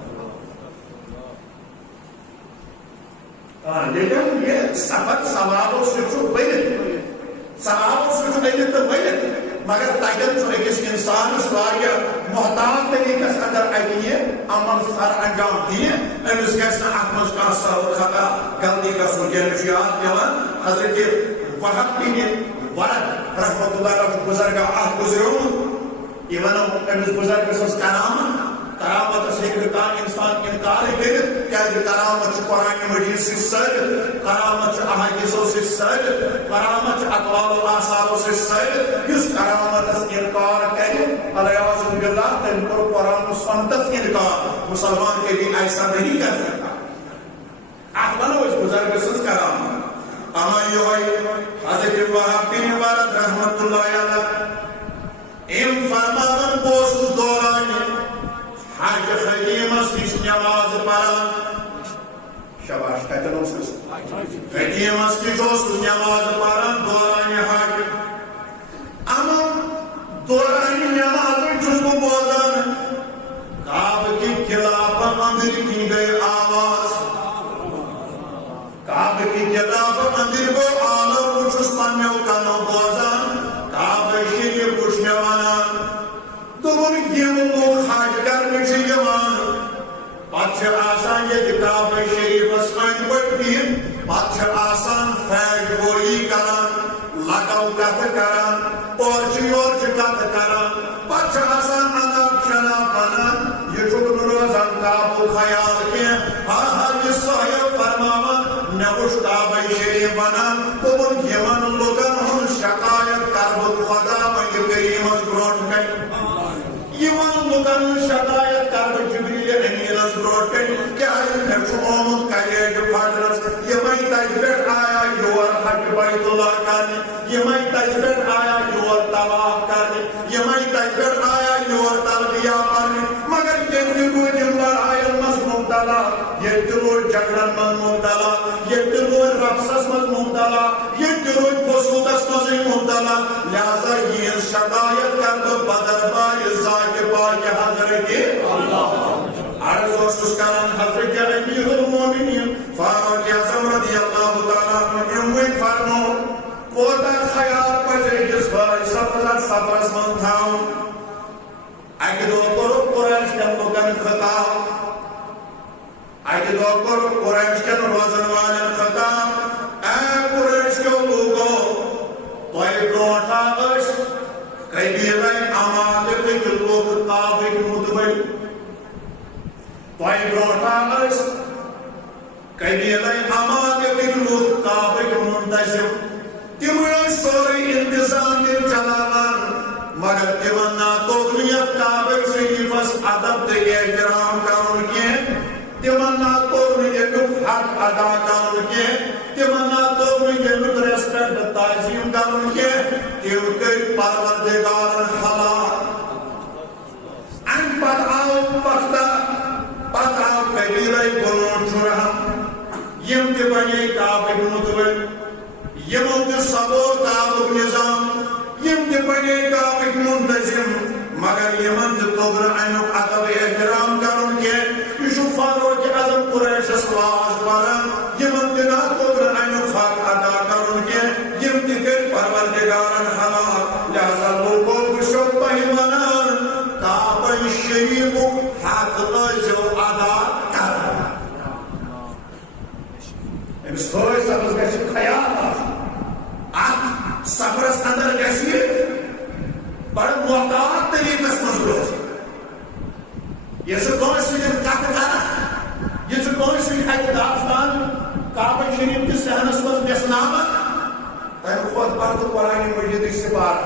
لیکن یہ سفر ثوابوں سے بنت ثوابوں سے بنت تو بنت مگر تجن اکس انسانس محتاط طریقس اندر اکہ عمل سر انجام دیں امس گھس ات مز کھانا سہو خطا غلطی گھن کی یاد پیوان حضرت وہب بن ورد رحمۃ اللہ علیہ بزرگ اخ گزریومت یہ ونو امس بزرگ سن کرامت ہیکان انسان انکار کرت کیا کرامت قرآن مجید سے سر کرامت احادیثوں سے سر کرامت اقوال و آثاروں سے سر اس کرامت انکار کرے علیہ باللہ تم پر قرآن و سنت انکار مسلمان کے لیے ایسا نہیں کر سکتا آپ بنو اس بزرگ سن کرامت اما یہ حضرت وہب بن ورد رحمت اللہ علیہ ام فرماون بوس دوران حج خدیمس نش نماز پران شباش کتن خدیمس نش نماز پران دوران حج اما دوران نماز چھس بہ بوزان کعبہ کی خلاف اندر کی گئی آواز کعبہ کی خلاف اندر گو آلو چھس پنو کنو بوزان کعبہ شریف کچھ مے ونان دون یم لوگ حج کرنے پتہ آسان یہ کعبہ شریفس أنٛدۍ پٔکۍ بِہِتھ پتہ آسان فیش گوئی کران لگو کتھ کران اور یور کتھ کران پتہ آسان انداز شناف بنان یہ چھُکھ نہٕ روزان کعبُک خیال کینٛہہ ہا یہ صاحب فرماوان مےٚ وُچھ کعبہ شریف بنان دوٚپُن یمن لُکن ہُنٛد شکایت کر بہٕ خدا وۄنۍ کریٖمس برونٛٹھ کنہِ یمن لُکن شکایت کر بہٕ جبریل امینس برونٛٹھ کنہِ کیازِ مےٚ چھُ آمُت کلیج پھٹرس یمے تتہِ پٮ۪ٹھ آیا یور حج بیت اللہ کرنہِ یمے تتہِ پٮ۪ٹھ آیا یور طواف کرنہِ یمے تتہِ پٮ۪ٹھ آیا یور تلبیہ پرنہِ مگر ییٚتہِ روٗدۍ یِم لڑایَن منٛز مبتلا ییٚتہِ روٗدۍ جھگڑن منٛز مبتلا ییٚتہِ روٗدۍ رقصس منٛز مبتلا ییٚتہِ روٗدۍ فضوٗلس منٛزٕے مبتلا لہذا یِہنٛز شکایت کر بہٕ بدربارِ ذاتِ پاکہِ حضرتِ عرض اوسُس کران حضرت امیر المومنین فاروق اعظم رضی اللہ تعالیٰ عنہ امید فرمو کوتاہ خیال پزِ أکِس بٲے سفرس منٛز تھاوُن اکہِ دۄہ کوٚرُکھ قُریش کٮ۪ن لُکن خطاب اکہِ دۄہ کوٚرُکھ قُریش کٮ۪ن روزن والٮ۪ن خطاب اے قُریش کیو لوٗکو تۄہہِ برونٛٹھ ٲسۍ قبیلے عمالقٕکۍ لُکھ کعبٕکۍ مُدبٔرۍ تۄہہِ برونٛٹھ ٲسۍ قبیلے عمالقٕکۍ لُکھ کعبٕکۍ منتظم تِم ٲسۍ سورُے انتظام تِم چلاوان مگر تِمن نا توٚگ نہٕ یتھ کعبہ شریفس ادب تہٕ احترام کرُن کینٛہہ تِمن نا توٚگ نہٕ ییٚمیُک حق ادا کرُن کینٛہہ تِمن نا توٚگ نہٕ ییٚمیُک ریسپیکٹ تعظیٖم کرُن کینٛہہ تِم کٔرۍ پروردگارن ہلاک امہِ پتہٕ آو پتہٕ آو قبیلے بنو جرہم یم تہِ بنے کعبٕکۍ مُدبٔرۍ یمو تہِ سبور کعبُک نظام یم تہِ بنے کعبٕکۍ منتظم مگر یمن تہِ توٚگ نہٕ امیُک ادب احترام کرُن کینٛہہ یہ چھُ فاروق اعظم قُریشس واز پران یمن تہِ نا توٚگ نہٕ امیُک حق ادا کرُن کینٛہہ یم تہِ کٔرۍ پروردگارن ہلاک لہذا لوٗکو بہٕ چھُسو تۄہہِ ونان کعبہ شریفُک حق ٲسۍزیو ادا کران أمس فٲض صبس گژھِ خیال آسُن اتھ سفرس اندر گژھِ بڑٕ محتاط طریقس منٛز روزُن ییٚلہِ ژٕ کٲنٛسہِ سۭتۍ کتھ کران ییٚلہِ ژٕ کٲنٛسہِ سۭتۍ اکہِ داستان کعبہ شریف کِس صحنس منٛز ویژھناوان تمہِ کھۄتہٕ پتہٕ قرآنِ مجیدٕچ سپارہ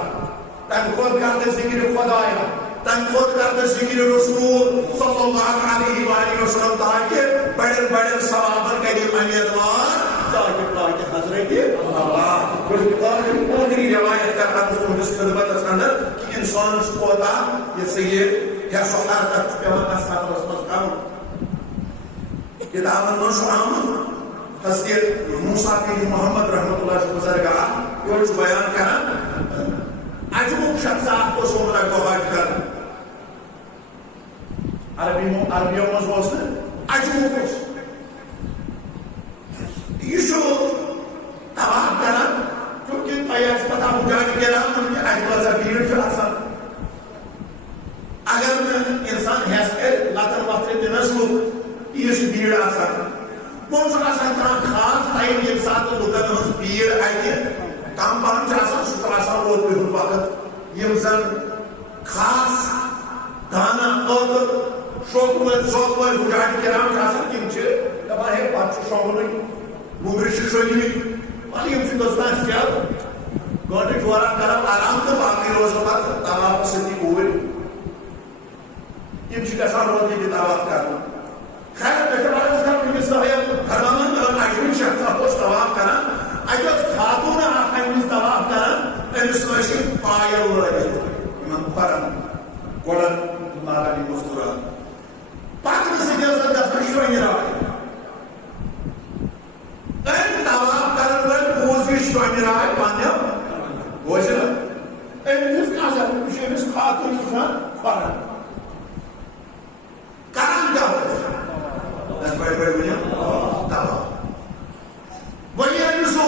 تمہِ کھۄتہٕ کر تہٕ ذکرِ خۄدایا تمہِ کھۄتہٕ کر تہٕ ذکرِ رسول صلی اللہ علیہ وآلہ وسلم تاکہ بڑٮ۪ن بڑٮ۪ن ثوابن کرِ امیدوار ذاتِ پاکہِ حضرتِ اللہ قدری روایت کران تُہنٛدِس خدمتس اندر کہ انسانس کوتاہ یہ سا یہ حرکت پیوان اتھ سفرس منٛز کرُن کتابن من آمد حضرت موسیٰ بن محمد رحمۃ اللہ بزرگاہ یہ بیان کران عجبک شخص اخ اوس اومت اکہ دۄہ حج کرن عربیو مز اوس نہٕ عجبک اوس یہ طواف کران چونکہ تۄہہِ آسہِ پتہ حجاج کرام چونکہ اَتہِ واریاہ بھیڑ چھِ آسان اگر نہٕ انسان ہٮ۪س کرِ لتر وتر دِنس لُکھ یہِ چھِ بھیڑ آسان وۄنۍ چھُ آسان کانٛہہ خاص ٹایم ییٚمہِ ساتہٕ لُکن ہٕنٛز بھیڑ اَتہِ کم پہم چھِ آسان سُہ چھُ آسان روتلہِ ہُنٛد وقت یِم زن خاص دانا ٲخر شوقہٕ وٲلۍ ذوقہٕ وٲلۍ حجاج کرام چھِ آسان تِم چھِ دپان ہے پتہٕ چھُ شۄنٛگنُے وُمرِ چھِ شۄنٛگمٕتۍ وَلہٕ یِم چھِ گژھان سیٚد گٲنٛٹہٕ جورا کران آرام تہٕ باقٕے روزان پتہٕ طوافس سۭتی اوٗرۍ یِم چھِ گژھان روتلہِ تہِ طواف کرنہٕ خیر مےٚ چھُ عرض کرُن أمِس صاحب فرماوان اجمیر شخص اوس طواف کران اَتہِ ٲس خاتوٗن اکھ اَمہِ وِزِ طواف کران أمِس ٲسۍ یِم پایل لٲگِتھ یِمن کھۄرن گۄڈن لاگان یِم مستوٗرات پکنہٕ سۭتۍ ٲس اَتھ گژھان شۄنٛگراے أمۍ طواف کرن وٲلۍ بوٗز یہِ شۄنٛگراے پننیو بوٗزِ نا أمۍ دِژ نظر یہِ چھُ أمِس خاتوٗن وٕچھان کھۄرن کران کیٛاہ اوس بڑِ ؤنِو طواف وۄنۍ ییٚلہِ سُہ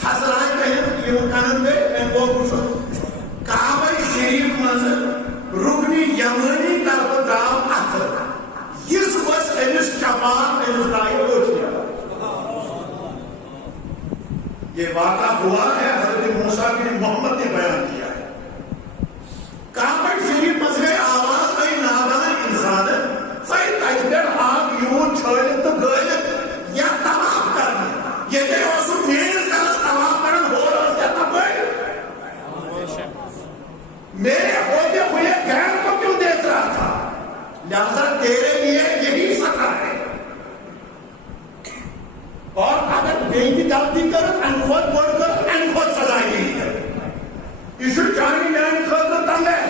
تھزراے کٔرِتھ یِم کنن گٔے أمۍ گوٚو وٕچھُن کعبہ شریٖف منٛزٕ رُکنہِ یمٲنی طرفہٕ درٛاو اَتھٕ یِژھ ؤژھ أمِس چپان أمِس درٛایہِ أچھ نیران یہ واقعہ ہوا ہے حضرت موسیٰ بن محمد نے بیان کیا ہے کعبہ شریف منٛز گٔے آواز گٔے نادان انسان سۄے تتہِ پٮ۪ٹھ آو یوٗت چھٲلِتھ تہٕ گٲلِتھ یا طواف کرنہِ ییٚتہِ اوسُکھ میٲنِس گرس طواف کران ہور ٲس کیٛاہ تپٲرۍ میرے ہوتے ہوئے غیر کو کیوں دیکھ رہا تھا لہذا تیرے لیے یہی سزا ہے اور اگر بیٹی غلطی کر امہِ کھۄتہٕ بٔڑ کر امہِ کھۄتہٕ سزا یی یہِ چھُ چانہِ میانہِ خٲطرٕ تنگے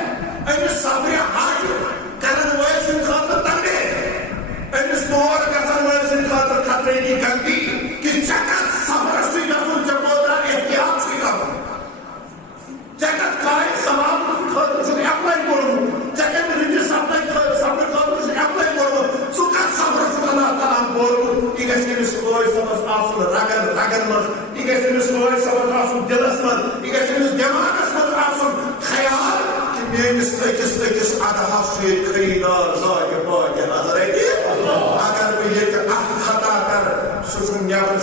أمِس صبرِ حج کرن وٲلۍ سٕنٛدِ خٲطرٕ تنگے أمِس تور گژھن وٲلۍ سٕنٛدِ خٲطرٕ خطرے کی گھنٹی کہ ژےٚ کر صبرس چھُے گژھُن ژےٚ کوتاہ احتیاط چھُے کرُن ژےٚ کتھ کامہِ ثوابہٕ خٲطرٕ چھُکھ ایپلاے کوٚرمُت ژےٚ کتھ رٕتِس صبرٕ خٲطرٕ چھُکھ ایپلاے کوٚرمُت ژٕ کتھ صبرس چھُکھ اللہ تعالیٰ کوٚرمُت یہِ گژھِ أمِس ٲش صبس آسُن رگن رگن منٛز یہِ گژھِ أمِس ٲش صبس آسُن دِلس منٛز یہِ گژھِ أمِس دٮ۪ماغس منٛز آسُن خیال کہ میٲنِس أکِس أکِس اَدہس چھُ ییٚتہِ خریٖدار ذاکہِ باقہِ نظر اگر بہٕ ییٚتہِ اکھ خطا کرٕ سُہ چھُ نٮ۪برٕ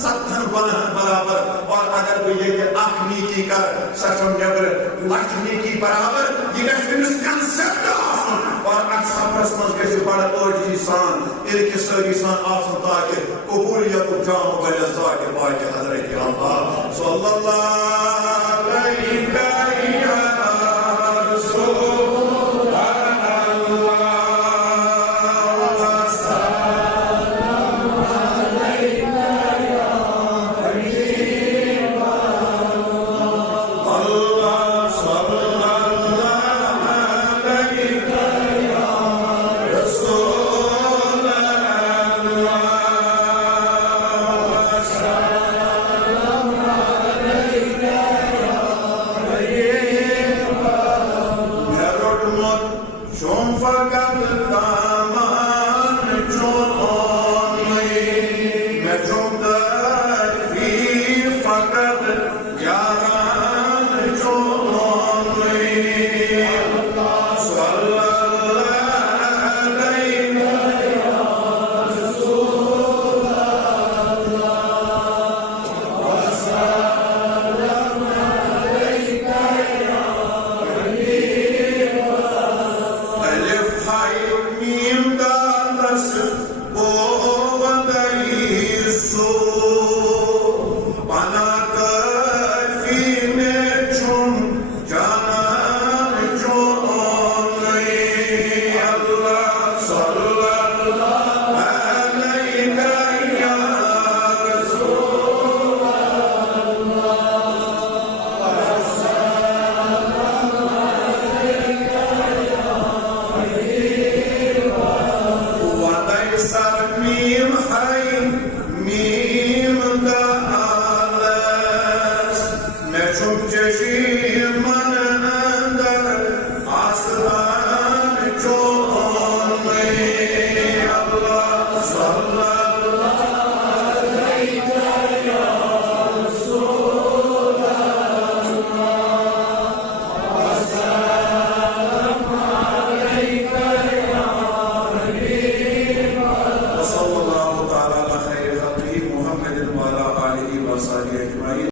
ستن گۄنہن برابر اور اگر بہٕ ییٚتہِ اکھ نیکی کرٕ سۄ چھِ نٮ۪برٕ لچھ نیکی برابر یہِ گژھِ أمِس کنسپٹ آسُن اور اتھ سفرس منٛز گژھِ بڑٕ عٲجزی سان اِرکہِ سٲری سان آسُن تاکہِ قبوٗلیتُک جام بنہِ ذاکہِ باقہِ حضرت اللہ صلی اللہ علیہ چشم چشیم